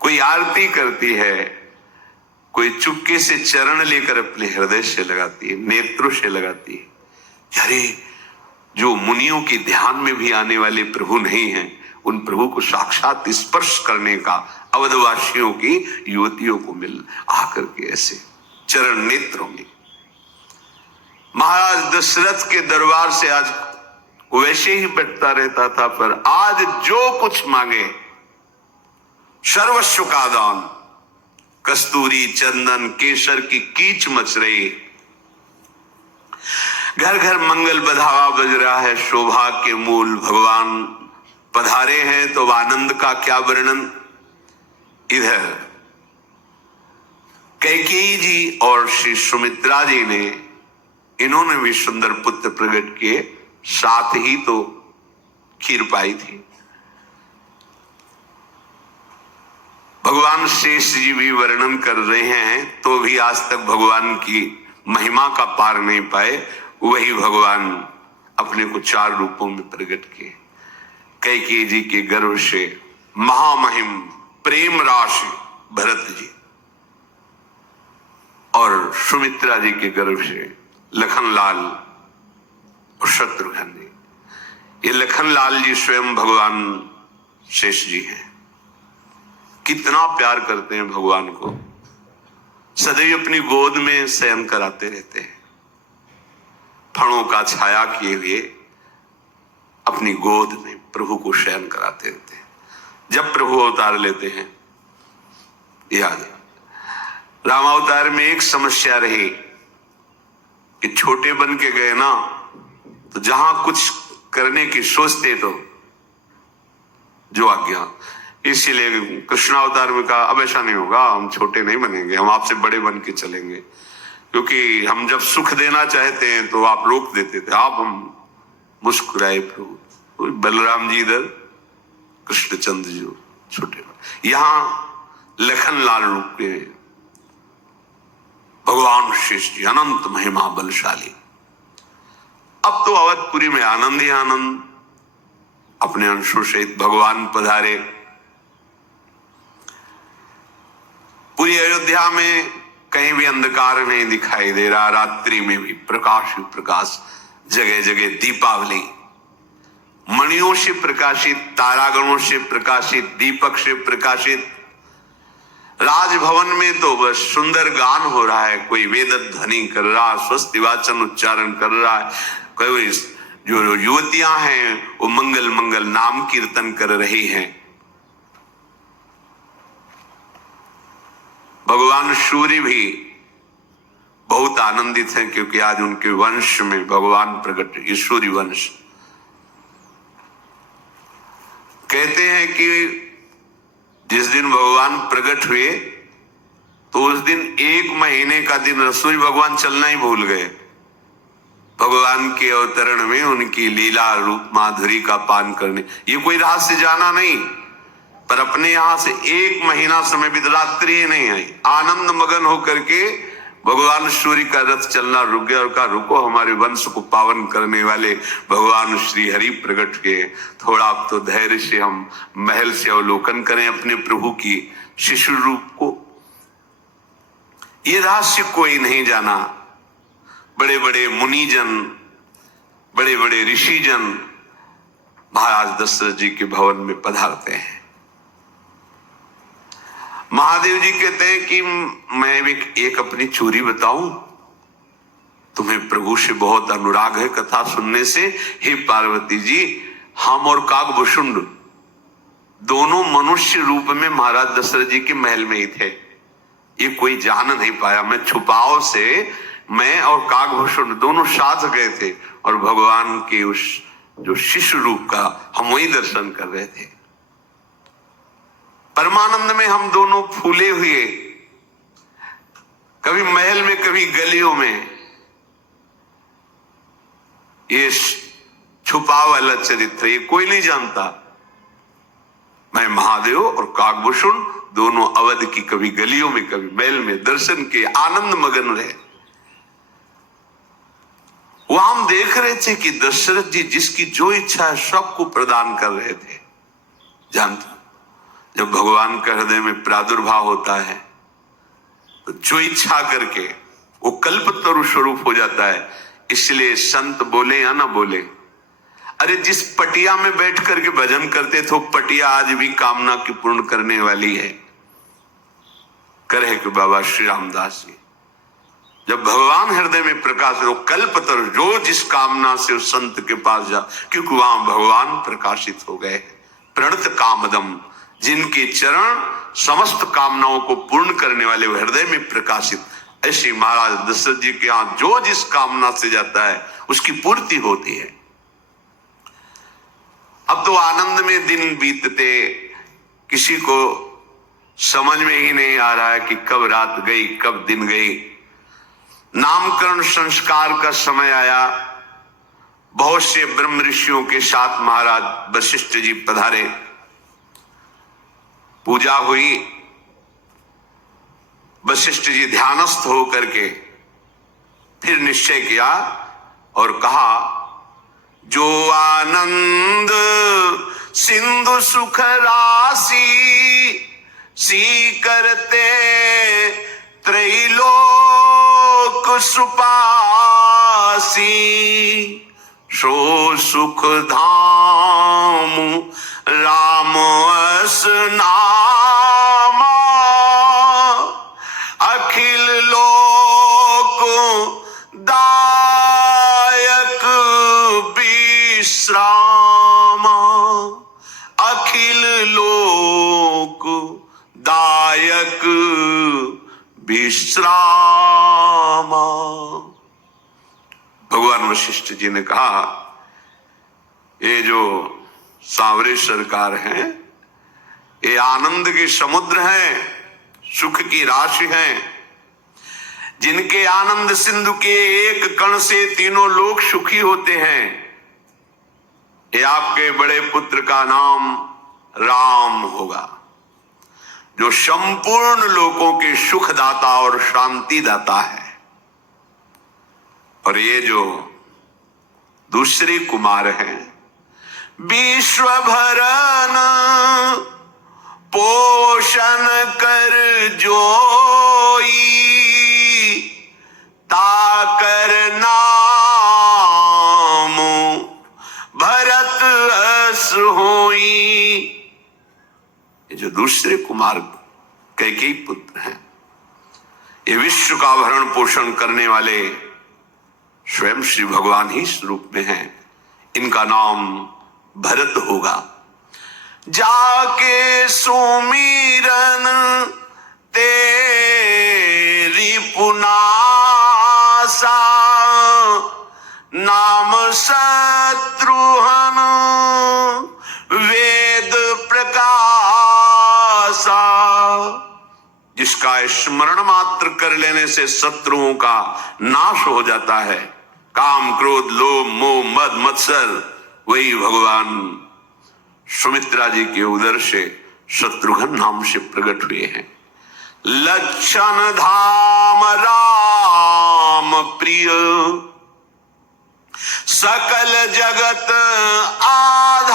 कोई आरती करती है, कोई चुपके से चरण लेकर अपने हृदय से लगाती है, नेत्रों से लगाती है। अरे जो मुनियों के ध्यान में भी आने वाले प्रभु नहीं हैं, उन प्रभु को साक्षात स्पर्श करने का अवधवासियों की युवतियों को मिल आकर के ऐसे चरण नेत्रों में। महाराज दशरथ के दरबार से आज वैसे ही बैठता रहता था, पर आज जो कुछ मांगे सर्वस्व का दान। कस्तूरी चंदन केसर की कीच मच रही, घर घर मंगल बधावा बज रहा है। शोभा के मूल भगवान पधारे हैं तो आनंद का क्या वर्णन। इधर कैकेयी जी और श्री सुमित्रा जी ने, इन्होंने भी सुंदर पुत्र प्रकट किए, साथ ही तो खीर पाई थी। भगवान शेष जी भी वर्णन कर रहे हैं तो भी आज तक भगवान की महिमा का पार नहीं पाए। वही भगवान अपने को 4 रूपों में प्रकट किए। कैकेयी जी के गर्भ से महामहिम प्रेम राशि भरत जी, और सुमित्रा जी के गर्भ से लखनलाल और शत्रुघ्न जी। ये लखनलाल जी स्वयं भगवान शेष जी हैं। कितना प्यार करते हैं भगवान को, सदैव अपनी गोद में शयन कराते रहते हैं। फणों का छाया किए हुए अपनी गोद में प्रभु को शयन कराते रहते हैं। जब प्रभु अवतार लेते हैं, याद है रामावतार में एक समस्या रही कि छोटे बन के गए ना, तो जहां कुछ करने की सोचते तो जो आज्ञा, इसीलिए कृष्णावतार में कहा अब ऐसा नहीं होगा, हम छोटे नहीं बनेंगे, हम आपसे बड़े बन के चलेंगे, क्योंकि हम जब सुख देना चाहते हैं तो आप रोक देते थे। आप हम मुस्कुराए प्रभु। बलराम जी इधर, कृष्णचंद्र जी छोटे, यहां लखनलाल रूप के भगवान शेष जी अनंत महिमा बलशाली। अब तो अवधपुरी में आनंद ही आनंद, अपने अंशों सहित भगवान पधारे। पूरी अयोध्या में कहीं भी अंधकार नहीं दिखाई दे रहा, रात्रि में भी प्रकाश ही प्रकाश, जगह जगह दीपावली, मणियों से प्रकाशित, तारागणों से प्रकाशित, दीपक से प्रकाशित। राजभवन में तो बस सुंदर गान हो रहा है, कोई वेद ध्वनि कर रहा, स्वस्ति वाचन उच्चारण कर रहा है, कोई जो युवतियां हैं वो मंगल मंगल नाम कीर्तन कर रही हैं। भगवान सूर्य भी बहुत आनंदित हैं, क्योंकि आज उनके वंश में भगवान प्रकट, ये सूर्य वंश। कहते हैं कि जिस दिन भगवान प्रकट हुए तो उस दिन 1 महीने का दिन सूर्य भगवान चलना ही भूल गए। भगवान के अवतरण में उनकी लीला रूप माधुरी का पान करने, ये कोई रहस्य जाना नहीं, पर अपने यहां से 1 महीना समय भी रात्रि ही नहीं आई। आनंद मगन होकर के भगवान सूर्य का रथ चलना रुक गया और कहा रुको, हमारे वंश को पावन करने वाले भगवान श्री हरि प्रकट के, थोड़ा अब तो धैर्य से हम महल से अवलोकन करें अपने प्रभु की शिशु रूप को। ये रहस्य कोई नहीं जाना। बड़े बड़े मुनिजन, बड़े बड़े ऋषिजन महाराज दशरथ जी के भवन में पधारते हैं। महादेव जी कहते हैं कि मैं भी एक अपनी चोरी बताऊं, तुम्हें प्रभु से बहुत अनुराग है कथा सुनने से। हे पार्वती जी, हम और काकभूषुंड दोनों मनुष्य रूप में महाराज दशरथ जी के महल में ही थे। ये कोई जान नहीं पाया। मैं छुपाव से, मैं और काकभूषुंड दोनों साथ गए थे और भगवान के उस जो शिशु रूप का हम वही दर्शन कर रहे थे। परमानंद में हम दोनों फूले हुए, कभी महल में कभी गलियों में। ये छुपा वाला चरित्र ये कोई नहीं जानता। मैं महादेव और काकभूषुंड दोनों अवध की कभी गलियों में कभी महल में दर्शन के आनंद मगन रहे। वहां हम देख रहे थे कि दशरथ जी जिसकी जो इच्छा है सबको प्रदान कर रहे थे। जानते, जब भगवान का हृदय में प्रादुर्भाव होता है तो जो इच्छा करके वो कल्पतरु स्वरूप हो जाता है। इसलिए संत बोले या ना बोले, अरे जिस पटिया में बैठ करके भजन करते थे, पटिया आज भी कामना की पूर्ण करने वाली है। कहे कि बाबा श्री रामदास जी, जब भगवान हृदय में प्रकाश हो, कल्पतरु जो जिस कामना से उस संत के पास जा, क्योंकि वहां भगवान प्रकाशित हो गए। प्रणत कामदम, जिनके चरण समस्त कामनाओं को पूर्ण करने वाले हृदय में प्रकाशित। ऐसे महाराज दशरथ जी के यहां जो जिस कामना से जाता है उसकी पूर्ति होती है। अब तो आनंद में दिन बीतते, किसी को समझ में ही नहीं आ रहा है कि कब रात गई कब दिन गई। नामकरण संस्कार का समय आया। बहुत से ब्रह्म ऋषियों के साथ महाराज वशिष्ठ जी पधारे। पूजा हुई, वशिष्ठ जी ध्यानस्थ होकर के फिर निश्चय किया और कहा, जो आनंद सिंधु सुख राशि सी करते त्रैलोक सुपासी, सो सुख धाम राम अस नामा, अखिल लोक दायक विश्रामा, अखिल लोक दायक विश्रामा। भगवान वशिष्ठ जी ने कहा, ये जो सांवरे सरकार हैं, ये आनंद के समुद्र हैं, सुख की राशि हैं, जिनके आनंद सिंधु के एक कण से तीनों लोग सुखी होते हैं। ये आपके बड़े पुत्र का नाम राम होगा, जो संपूर्ण लोगों के सुखदाता और शांति दाता है। और ये जो दूसरे कुमार हैं, विश्व भरन पोषण कर जोई, ताकर नाम भरत अस होई। ये जो दूसरे कुमार कैकेयी पुत्र हैं, ये विश्व का भरण पोषण करने वाले स्वयं श्री भगवान ही स्वरूप में हैं। इनका नाम भरत होगा। जाके सुमिरन तेरी पुनासा, नाम शत्रुहन वेद प्रकाशा, जिसका स्मरण मात्र कर लेने से शत्रुओं का नाश हो जाता है। काम क्रोध लोभ मोह मद मत्सर, वही भगवान सुमित्रा जी के उदर से शत्रुघ्न नाम से प्रकट हुए हैं। लक्षण धाम राम प्रिय, सकल जगत आधार,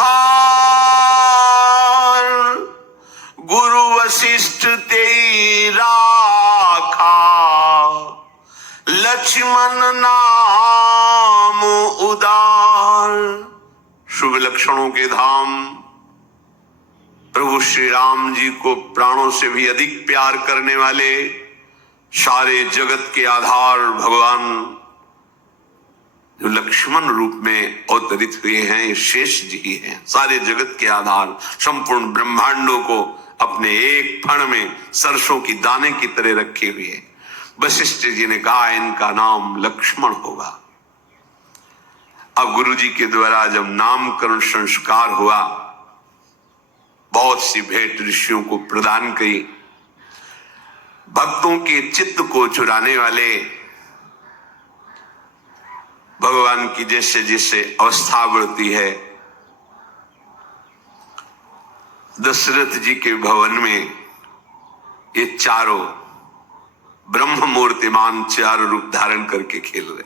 गुरु वशिष्ठ ते राखा, लक्ष्मण नाम उदार। शुभ लक्षणों के धाम प्रभु श्री राम जी को प्राणों से भी अधिक प्यार करने वाले, सारे जगत के आधार भगवान जो लक्ष्मण रूप में अवतरित हुए हैं, ये शेष जी हैं। सारे जगत के आधार, संपूर्ण ब्रह्मांडों को अपने एक फण में सरसों की दाने की तरह रखे हुए। वशिष्ठ जी ने कहा, इनका नाम लक्ष्मण होगा। अब गुरु जी के द्वारा जब नामकरण संस्कार हुआ, बहुत सी भेंट ऋषियों को प्रदान की। भक्तों के चित्त को चुराने वाले भगवान की जैसे जैसे अवस्था बढ़ती है, दशरथ जी के भवन में ये चारों ब्रह्म मूर्तिमान चार रूप धारण करके खेल रहे।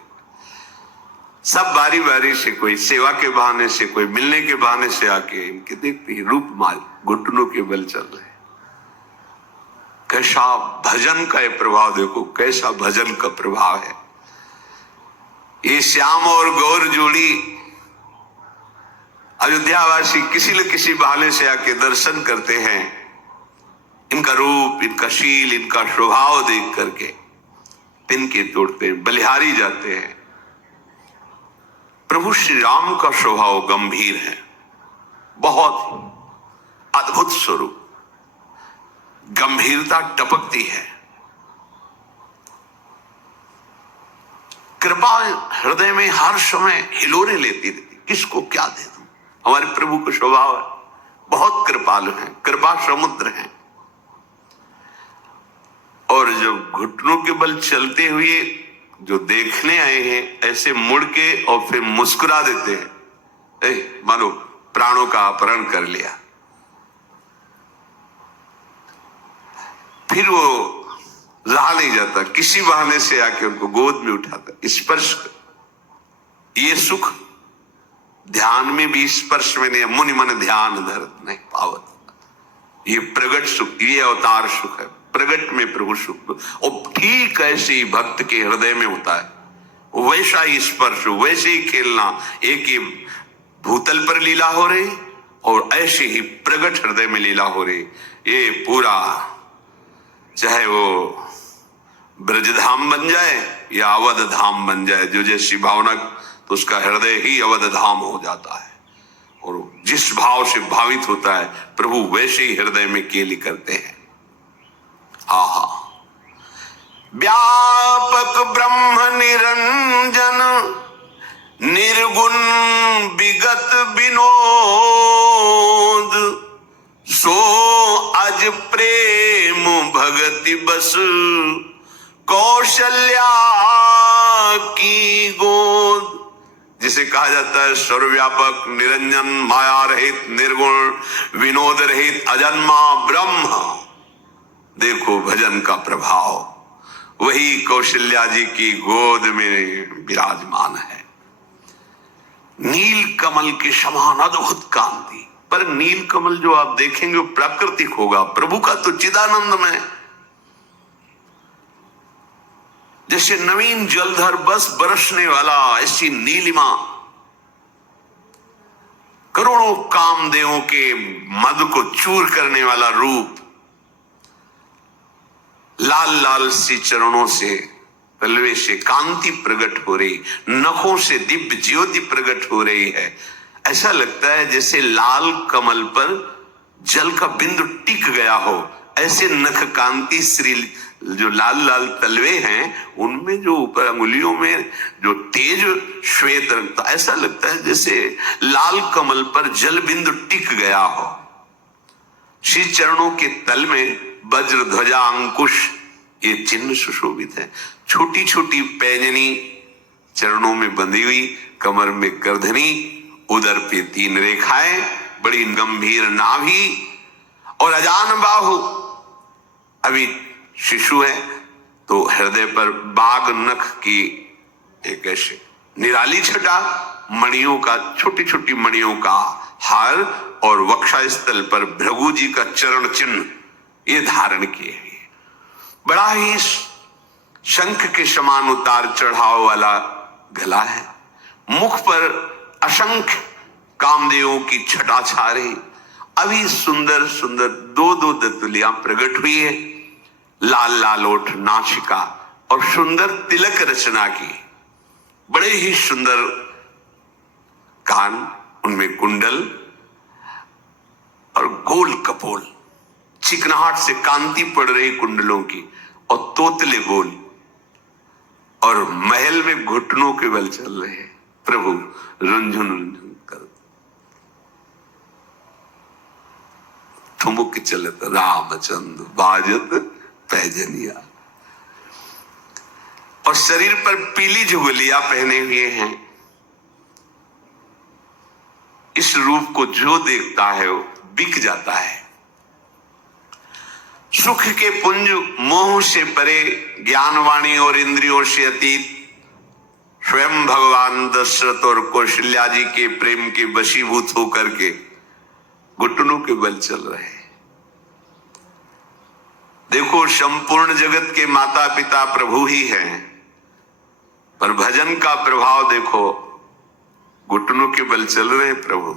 सब बारी बारी से, कोई सेवा के बहाने से, कोई मिलने के बहाने से आके इनके देखते ही रूप माल घुटनों के बल चल रहे। कैसा भजन का ये प्रभाव देखो, कैसा भजन का प्रभाव है। ये श्याम और गौर जोड़ी अयोध्यावासी किसी न किसी बहाने से आके दर्शन करते हैं। इनका रूप, इनका शील, इनका स्वभाव देख करके तिनके तोड़ते हैं, बलिहारी जाते हैं। प्रभु श्री राम का स्वभाव गंभीर है, बहुत अद्भुत स्वरूप, गंभीरता टपकती है। कृपा हृदय में हर समय हिलोरे लेती रहती, किसको क्या दे दूं। हमारे प्रभु का स्वभाव है, बहुत कृपालु है, कृपा समुद्र है। और जब घुटनों के बल चलते हुए जो देखने आए हैं, ऐसे मुड़ के और फिर मुस्कुरा देते हैं, मानो प्राणों का अपहरण कर लिया। फिर वो रहा नहीं जाता, किसी बहाने से आके उनको गोद में उठाता, स्पर्श। ये सुख ध्यान में भी स्पर्श में नहीं, मुनि मन ध्यान धरत नहीं पावत। ये प्रगट सुख, ये अवतार सुख है, प्रगट में प्रभु सुख। और ठीक ऐसे ही भक्त के हृदय में होता है, वैसा ही स्पर्श, वैसे ही खेलना। एक ही भूतल पर लीला हो रही और ऐसे ही प्रगट हृदय में लीला हो रही। ये पूरा, चाहे वो ब्रजधाम बन जाए या अवध धाम बन जाए, जो जैसी भावना, तो उसका हृदय ही अवध धाम हो जाता है। और जिस भाव से भावित होता है प्रभु, वैसे ही हृदय में केली करते हैं। आहा, व्यापक ब्रह्म निरंजन, निर्गुण विगत विनोद, सो अज प्रेम भगति बस, कौशल्या की गोद। जिसे कहा जाता है सर्वव्यापक, निरंजन, माया रहित, निर्गुण, विनोद रहित, अजन्मा ब्रह्म। देखो भजन का प्रभाव, वही कौशल्या जी की गोद में विराजमान है। नील कमल के समान अद्भुत कांति, पर नील कमल जो आप देखेंगे वो प्राकृतिक होगा, प्रभु का तो चिदानंदमय। जैसे नवीन जलधर बस बरसने वाला, ऐसी नीलिमा, करोड़ों कामदेवों के मद को चूर करने वाला रूप, लाल लाल सी चरणों से, तलवे से कांति प्रकट हो रही, नखों से दिव्य ज्योति प्रकट हो रही है। ऐसा लगता है जैसे लाल कमल पर जल का बिंदु टिक गया हो। ऐसे नख कांति श्री जो लाल लाल तलवे हैं, उनमें जो ऊपर अंगुलियों में जो तेज श्वेत रंग, तो ऐसा लगता है जैसे लाल कमल पर जल बिंदु टिक गया हो। श्री चरणों के तल में वज्र ध्वजा अंकुश ये चिन्ह सुशोभित है। छोटी छोटी पैजनी चरणों में बंधी हुई, कमर में करधनी, उदर पे 3 रेखाएं, बड़ी गंभीर नाभि और अजान बाहु। अभी शिशु है तो हृदय पर बाघ नख की एक ऐसे निराली छटा, मणियों का, छोटी छोटी मणियों का हार, और वक्षा स्थल पर भृगु जी का चरण चिन्ह ये धारण किए हुए। बड़ा ही शंख के समान उतार चढ़ाव वाला गला है। मुख पर असंख्य कामदेवों की छटा छा रही। अभी सुंदर सुंदर 2-2 दंतुलियां प्रकट हुई है, लाल लाल ओठ, नासिका और सुंदर तिलक रचना की। बड़े ही सुंदर कान, उनमें कुंडल और गोल कपोल, चिकनाहट से कांति पड़ रही कुंडलों की, और तोतले गोल, और महल में घुटनों के बल चल रहे हैं प्रभु, रुंझुन रुंझुन कर ठुमुक चलत रामचंद्र बाजत पैजनिया। और शरीर पर पीली झुगलियां पहने हुए हैं। इस रूप को जो देखता है वो बिक जाता है। सुख के पुंज मोह से परे, ज्ञानवाणी और इंद्रियों से अतीत, स्वयं भगवान दशरथ और कौशल्या जी के प्रेम के वशीभूत होकर के घुटनों के बल चल रहे हैं। देखो, संपूर्ण जगत के माता पिता प्रभु ही हैं, पर भजन का प्रभाव देखो, घुटनों के बल चल रहे हैं प्रभु।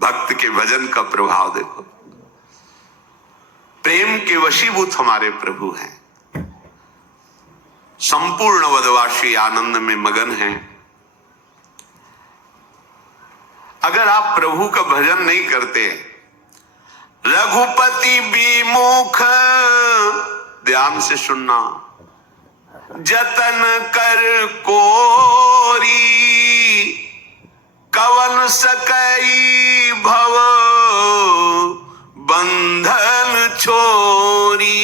भक्त के भजन का प्रभाव देखो, प्रेम के वशीभूत हमारे प्रभु हैं। संपूर्ण वदवासी आनंद में मगन हैं। अगर आप प्रभु का भजन नहीं करते, रघुपति विमुख, ध्यान से सुनना, जतन कर कोरी, कवन सकई भव बंधन छोरी,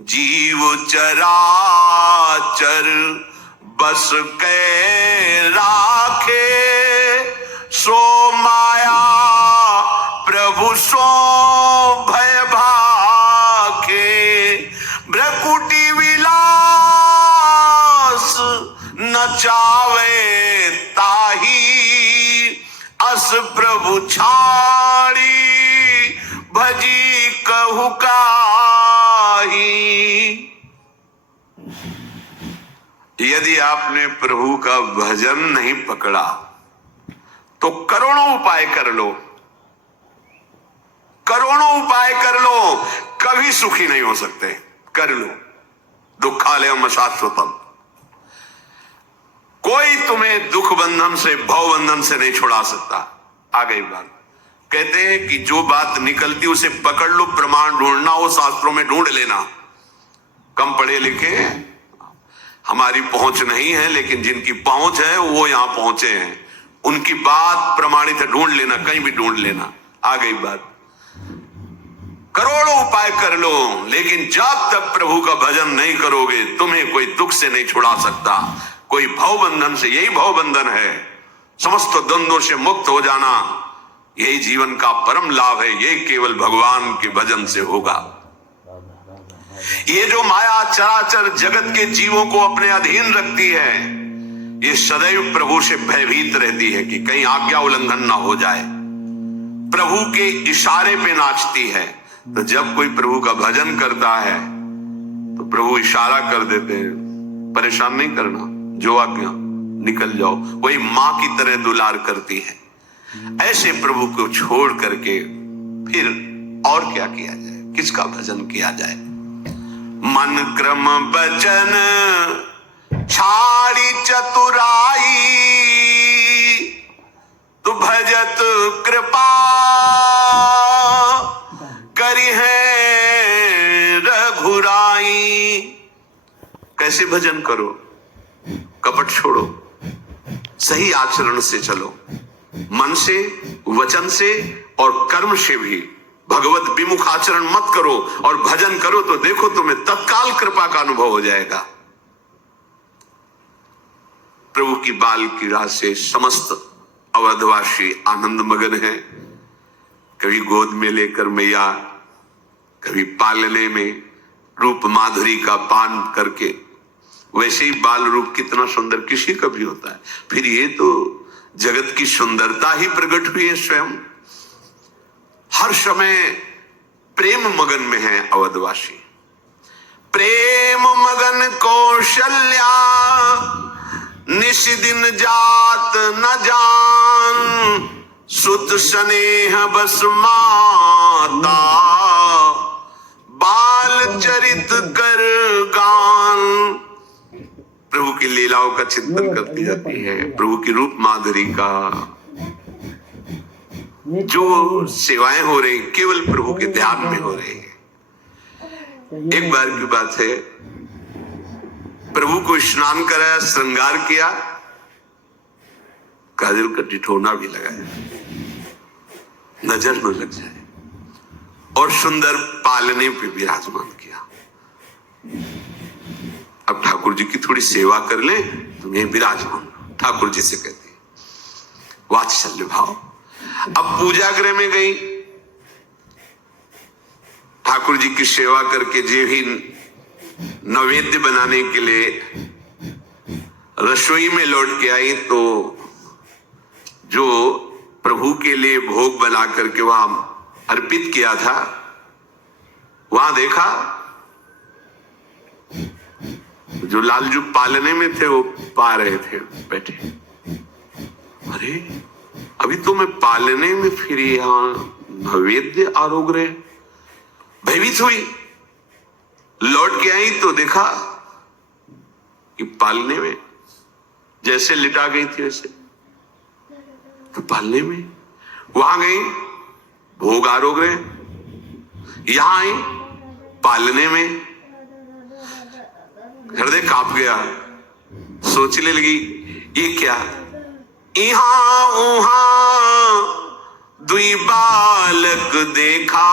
जीव चराचर बस के राखे, सो माया प्रभु सो भय भाखे, भ्रकुटी दास प्रभु छाड़ी भजी कहु काहि। यदि आपने प्रभु का भजन नहीं पकड़ा तो करोड़ों उपाय कर लो, करोड़ों उपाय कर लो, कभी सुखी नहीं हो सकते। कर लो, दुखालयम अशाश्वतम। कोई तुम्हें दुख बंधन से, भव बंधन से नहीं छुड़ा सकता। आ गई बात। कहते हैं कि जो बात निकलती उसे पकड़ लो, प्रमाण ढूंढना हो शास्त्रों में ढूंढ लेना। कम पढ़े लिखे हमारी पहुंच नहीं है, लेकिन जिनकी पहुंच है वो यहां पहुंचे हैं, उनकी बात प्रमाणित है, ढूंढ लेना, कहीं भी ढूंढ लेना। आ गई बात। करोड़ों उपाय कर लो, लेकिन जब तक प्रभु का भजन नहीं करोगे तुम्हें कोई दुख से नहीं छुड़ा सकता, कोई भव बंधन से। यही भव बंधन है, समस्त द्वंद्वों से मुक्त हो जाना, यही जीवन का परम लाभ है। यही केवल भगवान के भजन से होगा। ये जो माया चराचर जगत के जीवों को अपने अधीन रखती है, ये सदैव प्रभु से भयभीत रहती है कि कहीं आज्ञा उल्लंघन ना हो जाए, प्रभु के इशारे पे नाचती है। तो जब कोई प्रभु का भजन करता है तो प्रभु इशारा कर देते हैं, परेशान नहीं करना, जो आज्ञा, निकल जाओ। वही मां की तरह दुलार करती है। ऐसे प्रभु को छोड़ करके फिर और क्या किया जाए, किसका भजन किया जाए। मन क्रम बचन छाड़ी चतुराई, तू भजत कृपा करी है रघुराई। कैसे भजन करो, कपट छोड़ो, सही आचरण से चलो, मन से, वचन से और कर्म से भी भगवत विमुख आचरण मत करो और भजन करो तो देखो तुम्हें तत्काल कृपा का अनुभव हो जाएगा। प्रभु की बाल क्रीड़ा से समस्त अवधवासी आनंद मगन है। कभी गोद में लेकर मैया, कभी पालने में रूप माधुरी का पान करके। वैसे ही बाल रूप कितना सुंदर किसी का भी होता है। फिर ये तो जगत की सुंदरता ही प्रकट हुई है स्वयं। हर समय प्रेम मगन में है अवधवासी। प्रेम मगन कौशल्या निश दिन जात न जान, सुत स्नेह बस माता बाल चरित कर गान। प्रभु की लीलाओं का चिंतन करती जाती है, प्रभु की रूप माधुरी का जो सेवाएं हो रही केवल प्रभु के ध्यान में हो रही है। एक बार की बात है, प्रभु को स्नान कराया, श्रृंगार किया, काजल का टिठोना भी लगाया, नजर न लग जाए, और सुंदर पालने पे विराजमान किया। अब ठाकुर जी की थोड़ी सेवा कर ले, तुम्हें विराजमान, ठाकुर जी से कहती वात्सल्य भाव। अब पूजा गृह में गई, ठाकुर जी की सेवा करके जे भी नैवेद्य बनाने के लिए रसोई में लौट के आई, तो जो प्रभु के लिए भोग बना करके वहां अर्पित किया था, वहां देखा जो लालजू पालने में थे वो पा रहे थे बैठे। अरे अभी तो मैं पालने में, फिर यहां नैवेद्य आरोग रहे। भयभीत हुई, लौट के आई तो देखा कि पालने में जैसे लिटा गई थी वैसे, तो पालने में वहां गई, भोग आरोग रहे, यहां आई पालने में। हृदय कांप गया, सोचने लगी ये क्या, इहां उहां दुई बालक देखा,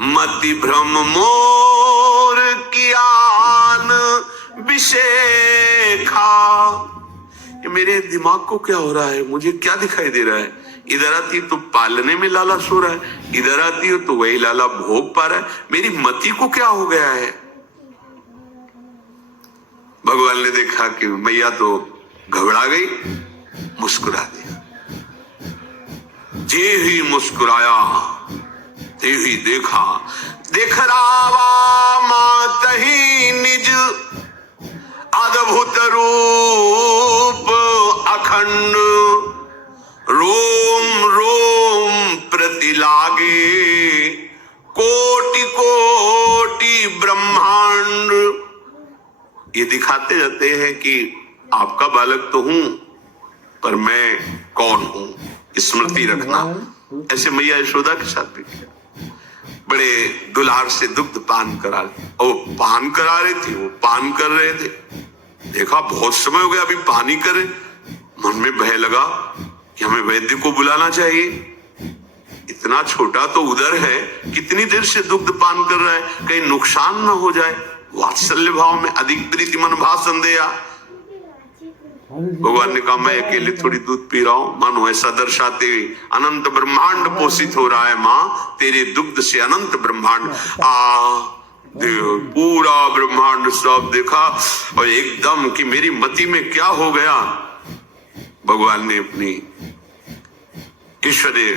मति भ्रम मोर कियान विशेखा। ये मेरे दिमाग को क्या हो रहा है, मुझे क्या दिखाई दे रहा है। इधर आती तो पालने में लाला सो रहा है, इधर आती हो तो वही लाला भोग पा रहा है, मेरी मति को क्या हो गया है। भगवान ने देखा कि मैया तो घबरा गई, मुस्कुरा दिया। जे ही मुस्कुराया ते ही देखा, देख रावा मातहि निज अद्भुत रूप अखंड, रोम रोम प्रति लागे कोटि कोटि ब्रह्मांड। ये दिखाते जाते हैं कि आपका बालक तो हूं, पर मैं कौन हूं, स्मृति रखना। ऐसे मैया यशोदा के साथ भी बड़े दुलार से दुग्ध पान करा, और पान करा रही थी, वो पान कर रहे थे। देखा बहुत समय हो गया, अभी पानी करे, मन में भय लगा कि हमें वैद्य को बुलाना चाहिए। इतना छोटा तो उधर है, कितनी देर से दुग्ध पान कर रहा है, कहीं नुकसान ना हो जाए। वात्सल्य भाव में अधिक प्रीति मन भाषण दिया। भगवान ने कहा मैं अकेले थोड़ी दूध पी रहा हूं, मानो ऐसा दर्शाते अनंत ब्रह्मांड पोषित हो रहा है माँ, तेरे दुग्ध से अनंत ब्रह्मांड पूरा ब्रह्मांड सब देखा, और एकदम कि मेरी मति में क्या हो गया। भगवान ने अपनी ईश्वरीय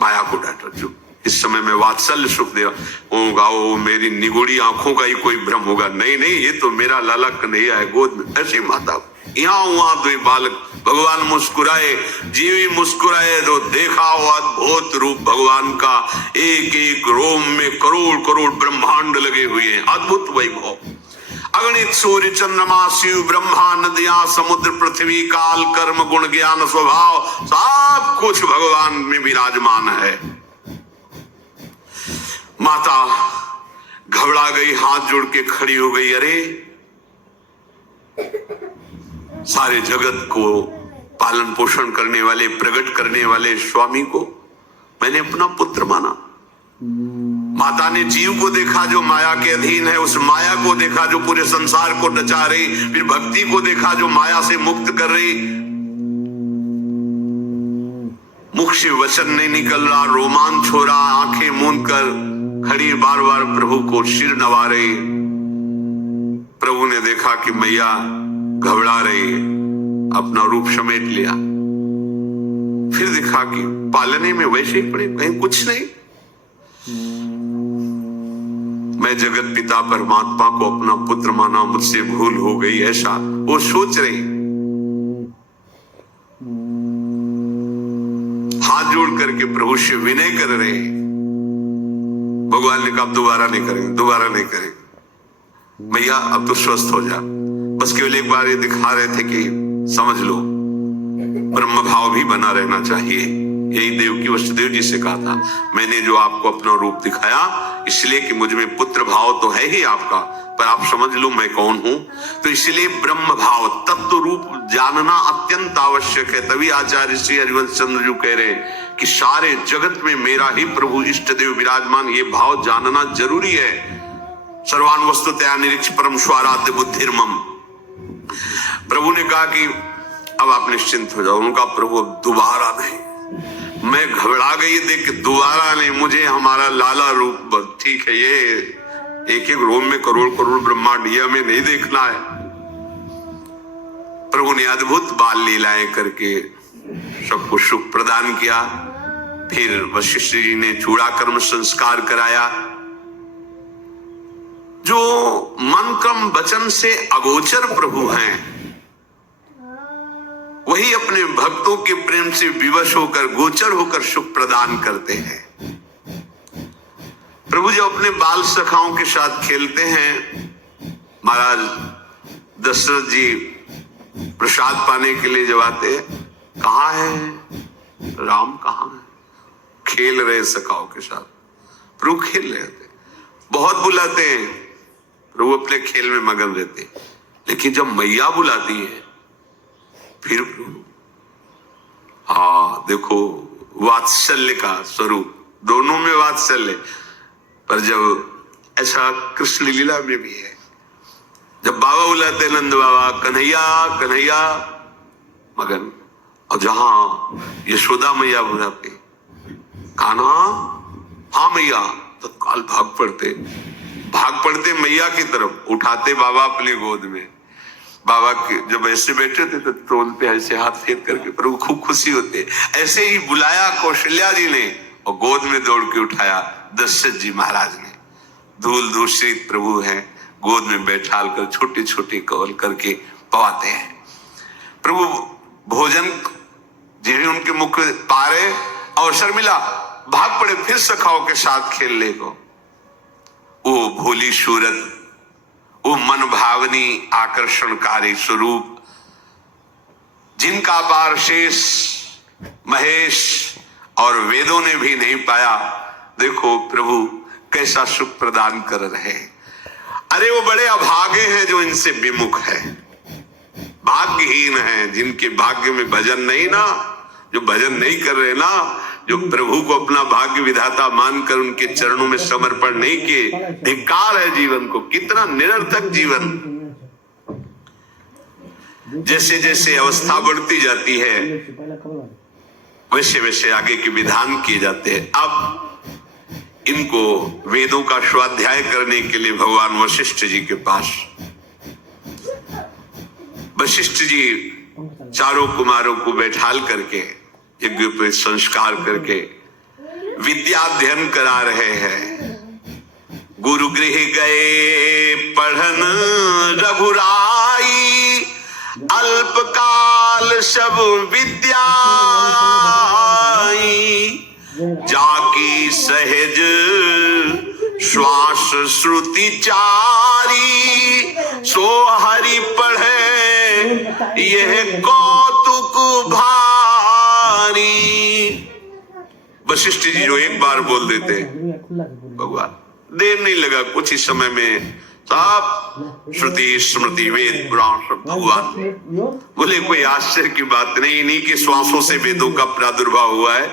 माया को डांटा। जो इस समय में वात्सल्य सुख देगा, वो मेरी निगोड़ी आंखों का ही कोई भ्रम होगा, नहीं नहीं ये तो मेरा लाला कन्हैया है गोद में। ऐसी माता यहाँ वहां तो बालक, भगवान मुस्कुराए, जीवी मुस्कुराए तो देखा वो अद्भुत रूप भगवान का। एक एक रोम में करोड़ करोड़ ब्रह्मांड लगे हुए हैं, अद्भुत वैभव। अगणित सूर्य चंद्रमा शिव ब्रह्मा नदियां समुद्र पृथ्वी काल कर्म गुण ज्ञान स्वभाव सब कुछ भगवान में विराजमान है। माता घबरा गई, हाथ जोड़ के खड़ी हो गई, अरे सारे जगत को पालन पोषण करने वाले, प्रकट करने वाले स्वामी को मैंने अपना पुत्र माना। माता ने जीव को देखा जो माया के अधीन है, उस माया को देखा जो पूरे संसार को नचा रही, फिर भक्ति को देखा जो माया से मुक्त कर रही। मुख से वचन नहीं निकल रहा, रोमांच हो रहा, आंखें मूंद कर खड़ी बार बार प्रभु को सिर नवा रही। प्रभु ने देखा कि मैया घबरा रही है, अपना रूप समेट लिया। फिर देखा कि पालने में वैसे ही पड़े, कहीं कुछ नहीं। मैं जगत पिता परमात्मा को अपना पुत्र माना, मुझसे भूल हो गई, ऐसा वो सोच रही। हाथ जोड़ करके प्रभु से विनय कर रहे। भगवान ने कहा दोबारा नहीं करेंगे, दोबारा नहीं करेंगे भैया, अब तो स्वस्थ हो जा। बस केवल एक बार ये दिखा रहे थे कि समझ लो ब्रह्म भाव भी बना रहना चाहिए। यही देव की वसुदेव जी से कहा था, मैंने जो आपको अपना रूप दिखाया इसलिए कि मुझ में पुत्र भाव तो है ही आपका, पर आप समझ लो मैं कौन हूं। तो इसलिए ब्रह्म भाव तत्व रूप जानना अत्यंत आवश्यक है। तभी आचार्य श्री हरिवंश चंद्र जी कह रहे कि सारे जगत में मेरा ही प्रभु इष्ट देव विराजमान, ये भाव जानना जरूरी है। सर्वान वस्तुतया निरीक्ष परम स्वाराध्य बुद्धिर्मम। प्रभु ने कहा कि अब आप निश्चिंत हो जाओ। उनका प्रभु दोबारा नहीं, मैं घबरा गई देख के, दोबारा नहीं, मुझे हमारा लाला रूप ठीक है, ये एक एक रोम में करोड़ करोड़ ब्रह्मांड, ये हमें नहीं देखना है। प्रभु ने अद्भुत बाल लीलाएं करके सबको सुख प्रदान किया। फिर वशिष्ठ जी ने चूड़ा कर्म संस्कार कराया। जो मन क्रम वचन से अगोचर प्रभु हैं, वही अपने भक्तों के प्रेम से विवश होकर गोचर होकर सुख प्रदान करते हैं। प्रभु जो अपने बाल सखाओं के साथ खेलते हैं, महाराज दशरथ जी प्रसाद पाने के लिए जब आते हैं, कहाँ है राम, कहाँ है, खेल रहे सखाओं के साथ। प्रभु खेल रहे थे, बहुत बुलाते हैं, प्रभु अपने खेल में मगन रहते। लेकिन जब मैया बुलाती है फिर देखो वात्सल्य का स्वरूप, दोनों में वात्सल्य। पर जब ऐसा कृष्ण लीला में भी है, जब बाबा बुलाते नंद बाबा कन्हैया कन्हैया मगन, और जहां यशोदा मैया बुलाते कान्हा हाँ मैया, तत्काल भाग पड़ते मैया की तरफ, उठाते बाबा अपनी गोद में। बाबा के जब ऐसे बैठे थे तो ट्रोन पे ऐसे हाथ फेर करके प्रभु खूब खुशी होते। ऐसे ही बुलाया कौशल्या जी ने और गोद में दौड़ के उठाया दशरथ जी महाराज ने। धूल दूषित प्रभु हैं, गोद में बैठाल कर छोटे छोटे कवल करके पवाते हैं। प्रभु भोजन जिन्हें उनके मुख पारे अवसर मिला भाग पड़े फिर सखाओं के साथ खेलने को। वो भोली सूरत, वो मन भावनी आकर्षणकारी स्वरूप जिनका पार शेष महेश और वेदों ने भी नहीं पाया। देखो प्रभु कैसा सुख प्रदान कर रहे हैं। अरे वो बड़े अभागे हैं जो इनसे विमुख है, भाग्यहीन हैं जिनके भाग्य में भजन नहीं ना, जो भजन नहीं कर रहे ना, जो प्रभु को अपना भाग्य विधाता मानकर उनके चरणों में समर्पण नहीं किए। धिक्कार है जीवन को, कितना निरर्थक जीवन। जैसे जैसे अवस्था बढ़ती जाती है वैसे वैसे आगे के विधान किए जाते हैं। अब इनको वेदों का स्वाध्याय करने के लिए भगवान वशिष्ठ जी के पास, वशिष्ठ जी चारों कुमारों को बैठाल करके यज्ञ पे संस्कार करके विद्या अध्ययन करा रहे हैं। गुरु गृह गए पढ़न रघुराई, अल्पकाल सब विद्या जाकी सहज श्वास श्रुति चारी, सो हरि पढ़े यह कौतुक भारी। वशिष्ठ जी जो एक बार बोल देते भगवान, देर नहीं लगा कुछ ही समय में सब श्रुति स्मृति वेद पुराण सब भगवान ने बोले। कोई आश्चर्य की बात नहीं, इन्हीं के श्वासों से वेदों का प्रादुर्भाव हुआ है।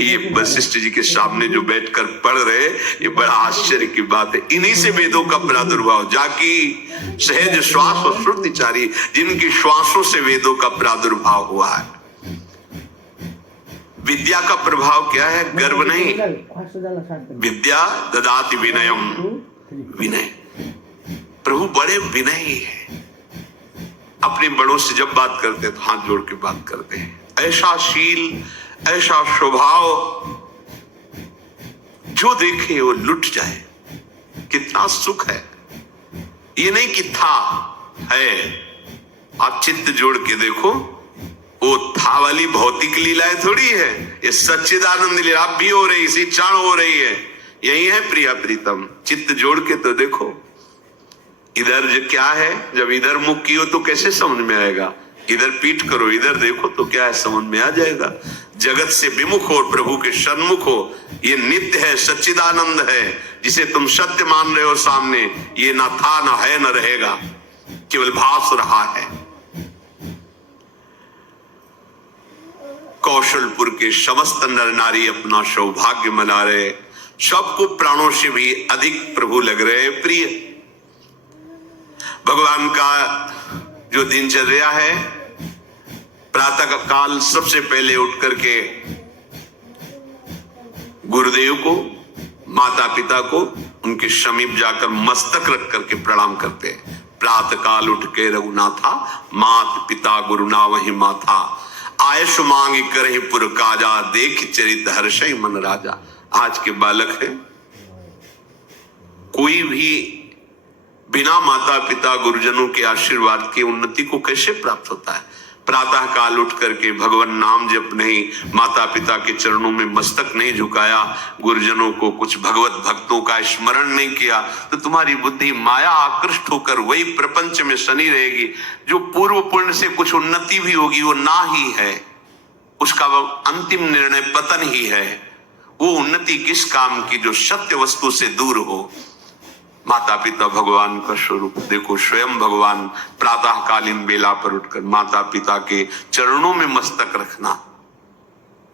ये वशिष्ठ जी के सामने जो बैठकर पढ़ रहे, ये बड़ा आश्चर्य की बात है। इन्हीं से वेदों का प्रादुर्भाव, जाकी सहज श्वास और श्रुति चारी, जिनके श्वासों से वेदों का प्रादुर्भाव हुआ है। विद्या का प्रभाव क्या है? गर्व नहीं, विद्या ददाति विनयम, विनय। प्रभु बड़े विनयी है, अपने बड़ों से जब बात करते हैं तो हाथ जोड़ के बात करते हैं। ऐसा शील, ऐसा स्वभाव जो देखे वो लुट जाए। कितना सुख है। ये नहीं कि था है, आप चित्त जोड़ के देखो, वो था वाली भौतिक लीलाएं थोड़ी है, ये सच्चिदानंद लीला आप भी हो रही, इसी क्षण हो रही है। यही है प्रिया प्रीतम। चित्त जोड़ के तो देखो इधर जो क्या है, जब इधर मुख कियो तो कैसे समझ में आएगा, इधर पीठ करो इधर देखो तो क्या है, समझ में आ जाएगा। जगत से विमुख हो, प्रभु के सन्मुख हो। ये नित्य है, सच्चिदानंद है, जिसे तुम सत्य मान रहे हो सामने, ये ना था ना है ना रहेगा, केवल भास रहा है। कौशलपुर के समस्त नर नारी अपना सौभाग्य मना रहे, सबको प्राणों से भी अधिक प्रभु लग रहे प्रिय। भगवान का जो दिनचर्या है, प्रातः काल सबसे पहले उठ करके गुरुदेव को, माता पिता को उनके समीप जाकर मस्तक रख करके प्रणाम करते हैं। प्रातः काल उठ के रघुनाथा, मात पिता गुरु ना वही माथा, आयुष मांग करहि पुर काजा, देख चरित हर्षै मन राजा। आज के बालक हैं, कोई भी बिना माता पिता गुरुजनों के आशीर्वाद के उन्नति को कैसे प्राप्त होता है। प्रातः काल उठ करके भगवान नाम जप नहीं, माता पिता के चरणों में मस्तक नहीं झुकाया, गुरुजनों को कुछ भगवत भक्तों का स्मरण नहीं किया, तो तुम्हारी बुद्धि माया आकृष्ट होकर वही प्रपंच में शनि रहेगी। जो पूर्व पुण्य से कुछ उन्नति भी होगी वो ना ही है, उसका अंतिम निर्णय पतन ही है। वो उन्नति किस काम की जो सत्य वस्तु से दूर हो। माता पिता भगवान का स्वरूप देखो, स्वयं भगवान प्रातःकालीन बेला पर उठकर माता पिता के चरणों में मस्तक रखना,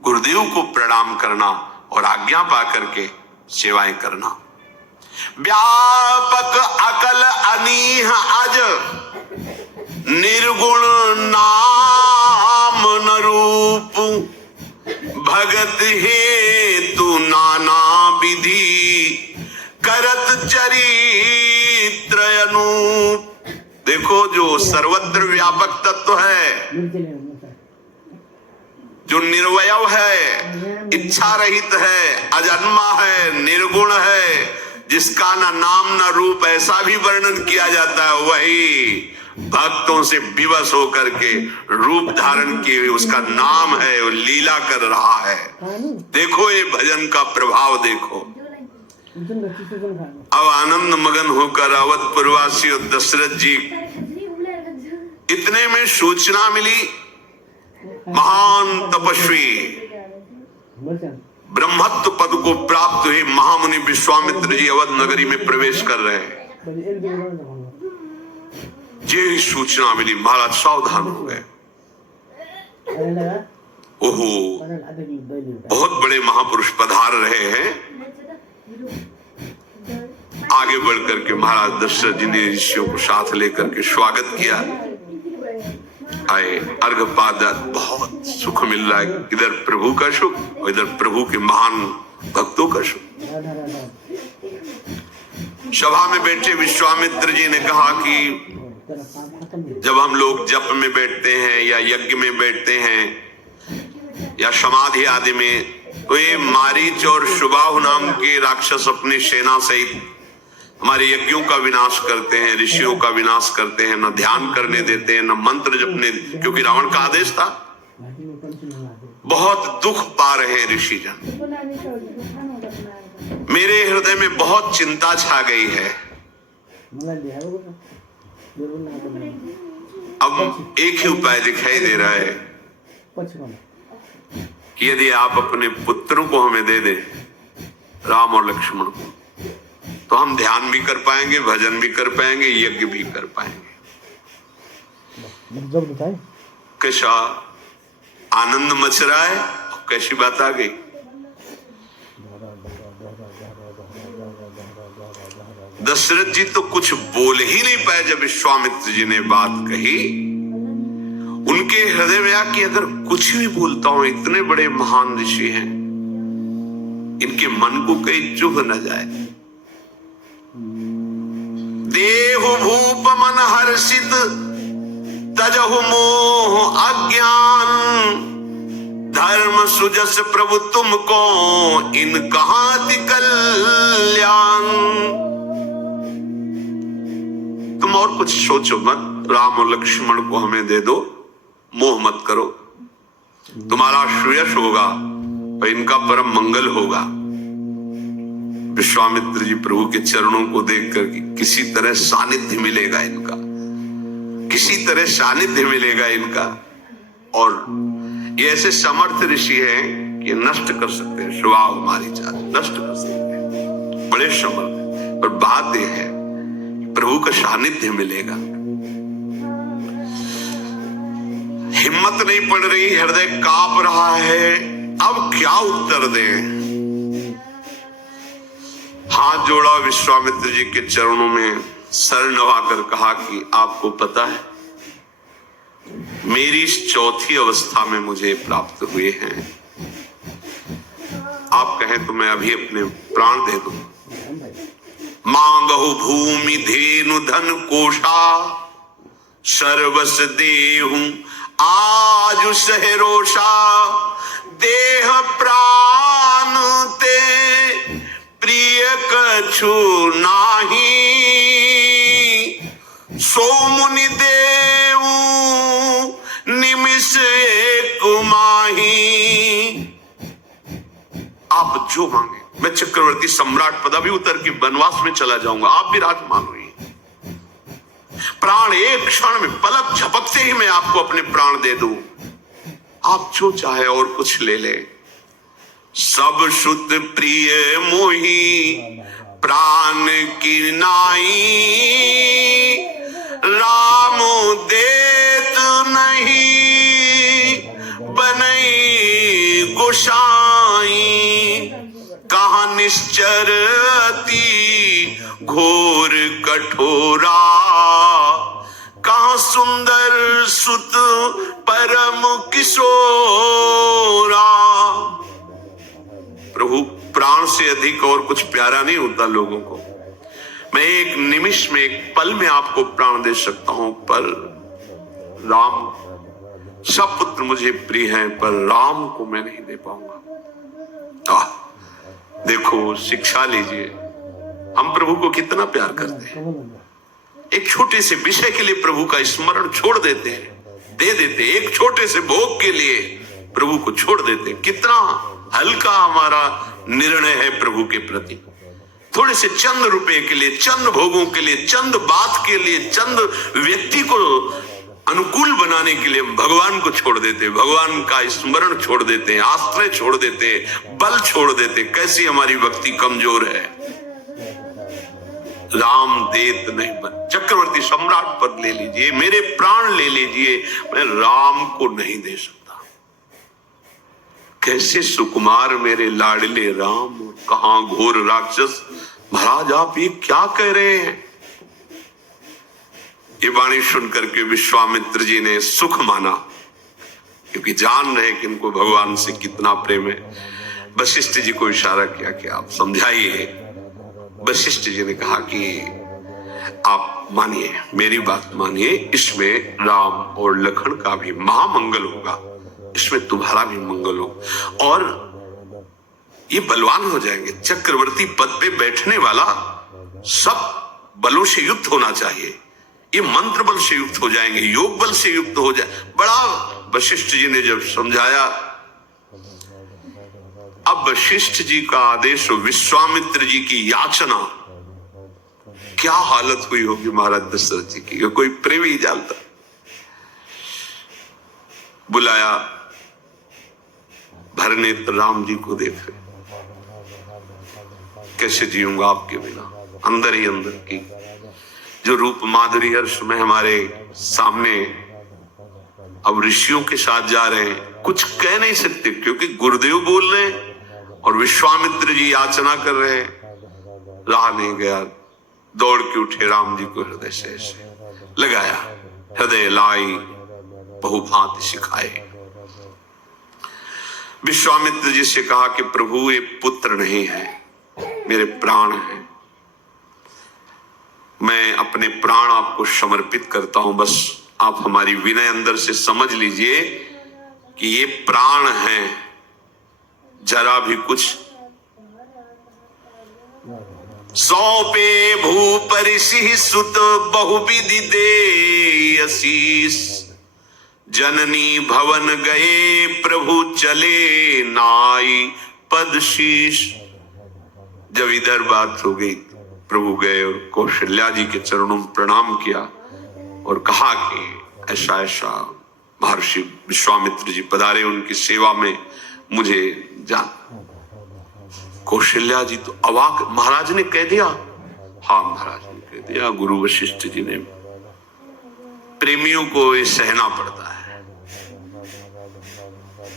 गुरुदेव को प्रणाम करना और आज्ञा पा करके सेवाएं करना। व्यापक अकल अनीह अज, निर्गुण नाम न रूप, भगत हेतु नाना विधि, करत चरित्र अनूप। देखो जो सर्वत्र व्यापक तत्व है, जो निर्वयव है, इच्छा रहित है, अजन्मा है, निर्गुण है, जिसका ना नाम ना रूप ऐसा भी वर्णन किया जाता है, वही भक्तों से विवश होकर के रूप धारण किए उसका नाम है, वो लीला कर रहा है। देखो ये भजन का प्रभाव देखो। अब आनंद मगन होकर अवधपुरवासी और दशरथ जी, इतने में सूचना मिली महान तपस्वी ब्रह्मत्व पद को प्राप्त हुए महामुनि विश्वामित्र जी अवध नगरी में प्रवेश कर रहे हैं। ये सूचना मिली, महाराज सावधान हो गए। ओहो, बहुत बड़े महापुरुष पधार रहे हैं। आगे बढ़कर के महाराज दशरथ जी ने ऋषियों को साथ लेकर के स्वागत किया। आए, अर्घपाद, बहुत सुख मिल रहा है, इधर प्रभु का सुख और इधर प्रभु के महान भक्तों का सुख। सभा में बैठे विश्वामित्र जी ने कहा कि जब हम लोग जप में बैठते हैं या यज्ञ में बैठते हैं या समाधि आदि में, तो ये मारीच और शुबाहु नाम के राक्षस अपनी सेना सहित हमारे यज्ञों का विनाश करते हैं, ऋषियों का विनाश करते हैं, न ध्यान करने देते हैं, न मंत्र जपने, क्योंकि रावण का आदेश था। बहुत दुख पा रहे हैं ऋषि जन। मेरे हृदय में बहुत चिंता छा गई है। अब एक ही उपाय दिखाई दे रहा है कि यदि आप अपने पुत्रों को हमें दे दे, राम और लक्ष्मण को, तो हम ध्यान भी कर पाएंगे, भजन भी कर पाएंगे, यज्ञ भी कर पाएंगे। कैसा आनंद मच रहा है, कैसी बात आ गई। दशरथ जी तो कुछ बोल ही नहीं पाए जब विश्वामित्र जी ने बात कही। उनके हृदय में आया कि अगर कुछ भी बोलता हूं, इतने बड़े महान ऋषि हैं, इनके मन को कहीं चुभ न जाए। देहु भूप मन हर्षित तजहु मोह अज्ञान, धर्म सुजस प्रभु तुमको इन कहाति कल्याण। तुम और कुछ सोचो मत, राम और लक्ष्मण को हमें दे दो, मोह मत करो, तुम्हारा श्रेयस होगा और इनका परम मंगल होगा। विश्वामित्र जी प्रभु के चरणों को देख कर किसी तरह सानिध्य मिलेगा इनका, किसी तरह सानिध्य मिलेगा इनका। और ये ऐसे समर्थ ऋषि हैं कि नष्ट कर सकते हैं, शुभाव हमारी चाल नष्ट कर सकते हैं, बड़े समर्थ। पर बात यह है प्रभु का सानिध्य मिलेगा। हिम्मत नहीं पड़ रही, हृदय कांप रहा है, अब क्या उत्तर दें। हाथ जोड़ा, विश्वामित्र जी के चरणों में सर नवाकर कहा कि आपको पता है मेरी इस चौथी अवस्था में मुझे प्राप्त हुए हैं, आप कहें तो मैं अभी अपने प्राण दे दूं। मांगहु भूमि धेनु धन कोशा, सर्वस देहूं आजु सहरोषा, देह प्राण ते प्रिय कछु नाही, सो मुनि देव निमिष एक माही। आप जो मांगे, मैं चक्रवर्ती सम्राट पदवी उतर के वनवास में चला जाऊंगा, आप भी राजमान हुई। प्राण एक क्षण में, पलक झपकते ही मैं आपको अपने प्राण दे दूं, आप जो चाहे और कुछ ले ले। सब शुद्ध प्रिय मोही प्राण की नाई, राम देत नहीं बनई गोसाई। कहाँ निश्चर अति घोर कठोरा, कहाँ सुंदर सुत परम किशोरा। प्रभु प्राण से अधिक और कुछ प्यारा नहीं होता लोगों को। मैं एक निमिष में, एक पल में आपको प्राण दे सकता हूं, पर राम, सब पुत्र मुझे प्रिय हैं, पर राम को मैं नहीं दे पाऊंगा। देखो, शिक्षा लीजिए, हम प्रभु को कितना प्यार करते हैं। एक छोटे से विषय के लिए प्रभु का स्मरण छोड़ देते हैं, दे देते, एक छोटे से भोग के लिए प्रभु को छोड़ देते। कितना हल्का हमारा निर्णय है प्रभु के प्रति। थोड़े से चंद रुपए के लिए, चंद भोगों के लिए, चंद बात के लिए, चंद व्यक्ति को अनुकूल बनाने के लिए भगवान को छोड़ देते, भगवान का स्मरण छोड़ देते, आश्रय छोड़ देते, बल छोड़ देते। कैसी हमारी भक्ति कमजोर है। राम देत नहीं बन, चक्रवर्ती सम्राट पद ले लीजिए, मेरे प्राण ले लीजिए, मैं राम को नहीं दे सकता। कैसे सुकुमार मेरे लाडले राम, कहां घोर राक्षस। महाराज, आप ये क्या कह रहे हैं? ये वाणी सुनकर के विश्वामित्र जी ने सुख माना, क्योंकि जान रहे कि इनको भगवान से कितना प्रेम है। वशिष्ठ जी को इशारा किया कि आप समझाइए। वशिष्ठ जी ने कहा कि आप मानिए, मेरी बात मानिए, इसमें राम और लखन का भी महामंगल होगा, इसमें तुम्हारा भी मंगल हो, और ये बलवान हो जाएंगे। चक्रवर्ती पद पे बैठने वाला सब बलों से युक्त होना चाहिए। ये मंत्र बल से युक्त हो जाएंगे, योग बल से युक्त हो जाए। बड़ा वशिष्ठ जी ने जब समझाया, अब वशिष्ठ जी का आदेश, विश्वामित्र जी की याचना, क्या हालत हुई होगी महाराज दशरथ जी की, कोई प्रेम ही जानता। बुलाया, भरनेत्र राम जी को देख रहे, कैसे जीऊंगा आपके बिना। अंदर ही अंदर की जो रूप माधुरी हर्ष में हमारे सामने, अब ऋषियों के साथ जा रहे हैं, कुछ कह नहीं सकते क्योंकि गुरुदेव बोल रहे हैं और विश्वामित्र जी याचना कर रहे हैं। रहा नहीं गया, दौड़ के उठे, राम जी को हृदय से ऐसे लगाया, हृदय लाई बहुभांति सिखाए। विश्वामित्र जी से कहा कि प्रभु, ये पुत्र नहीं है, मेरे प्राण हैं, मैं अपने प्राण आपको समर्पित करता हूं। बस आप हमारी विनय अंदर से समझ लीजिए कि ये प्राण हैं, जरा भी कुछ सौंपे भूपरिषि सुत बहुविधि दे आशीष, जननी भवन गए प्रभु चले नाई पद शीश। जब इधर बात हो गई, प्रभु गए और कौशल्या जी के चरणों में प्रणाम किया और कहा कि ऐसा ऐसा महर्षि विश्वामित्र जी पधारे, उनकी सेवा में मुझे जान। कौशल्या जी तो अवाक, महाराज ने कह दिया? हाँ महाराज ने कह दिया। गुरु वशिष्ठ जी ने, प्रेमियों को ये सहना पड़ता है।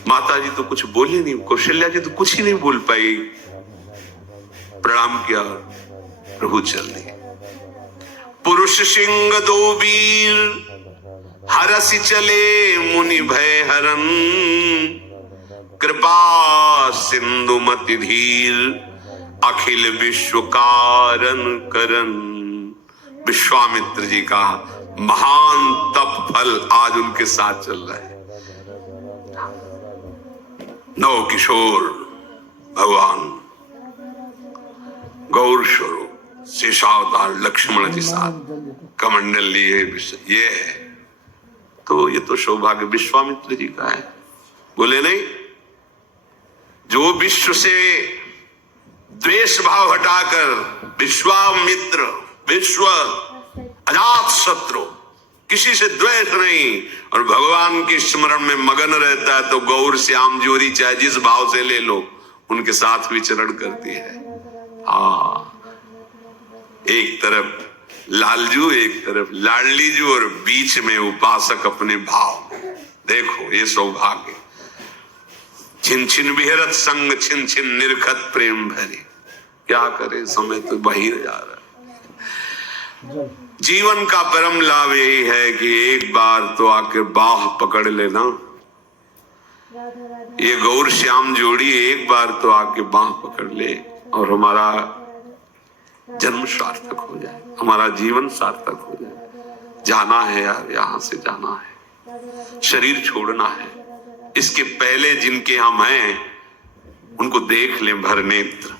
माता जी तो कुछ बोली नहीं, कौशल्या जी तो कुछ ही नहीं बोल पाई। प्रणाम किया, प्रभु चल दिए। पुरुष सिंह दो वीर, हरसि चले मुनि भय हरन, कृपा सिंधु मति धीर, अखिल विश्व कारण करन। विश्वामित्र जी का महान तप फल आज उनके साथ चल रहा है। नव किशोर भगवान गौर स्वरूप शेषावतार लक्ष्मण के साथ कमंडल लिए, ये है। तो ये तो सौभाग्य विश्वामित्र जी का है। बोले नहीं, जो विश्व से द्वेष भाव हटाकर विश्वामित्र, विश्व अजात शत्रु, किसी से द्वेष नहीं और भगवान के स्मरण में मगन रहता है, तो गौर श्याम जोरी चाहे जिस भाव से ले लो, उनके साथ विचरण करती है। हाँ, एक तरफ लालजू, एक तरफ लाडलीजू और बीच में उपासक अपने भाव। देखो ये सौभाग्य। छिन छिन विहरत संग, छिन छिन निरखत प्रेम भरी। क्या करे, समय तो बहिर जा रहा है। जीवन का परम लाभ यही है कि एक बार तो आके बाह पकड़ लेना। ये गौर श्याम जोड़ी एक बार तो आके बाह पकड़ ले और हमारा जन्म सार्थक हो जाए, हमारा जीवन सार्थक हो जाए। जाना है यार, यहां से जाना है, शरीर छोड़ना है। इसके पहले जिनके हम हैं उनको देख लें भर नेत्र,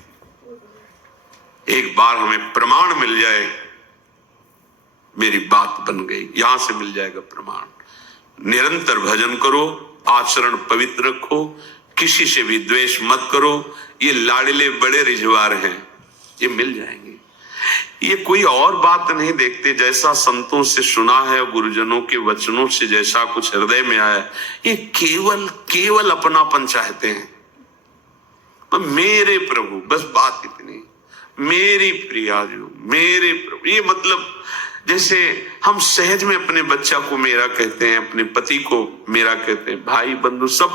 एक बार हमें प्रमाण मिल जाए मेरी बात बन गई, यहां से मिल जाएगा प्रमाण। निरंतर भजन करो, आचरण पवित्र रखो, किसी से भी द्वेष मत करो। ये लाडले बड़े रिझवार हैं, ये मिल जाएंगे। ये कोई और बात नहीं देखते, जैसा संतों से सुना है, गुरुजनों के वचनों से जैसा कुछ हृदय में आया, ये केवल केवल अपनापन चाहते हैं। मेरे प्रभु, बस बात इतनी, मेरी प्रिया जो, मेरे प्रभु। ये मतलब जैसे हम सहज में अपने बच्चा को मेरा कहते हैं, अपने पति को मेरा कहते हैं, भाई बंधु सब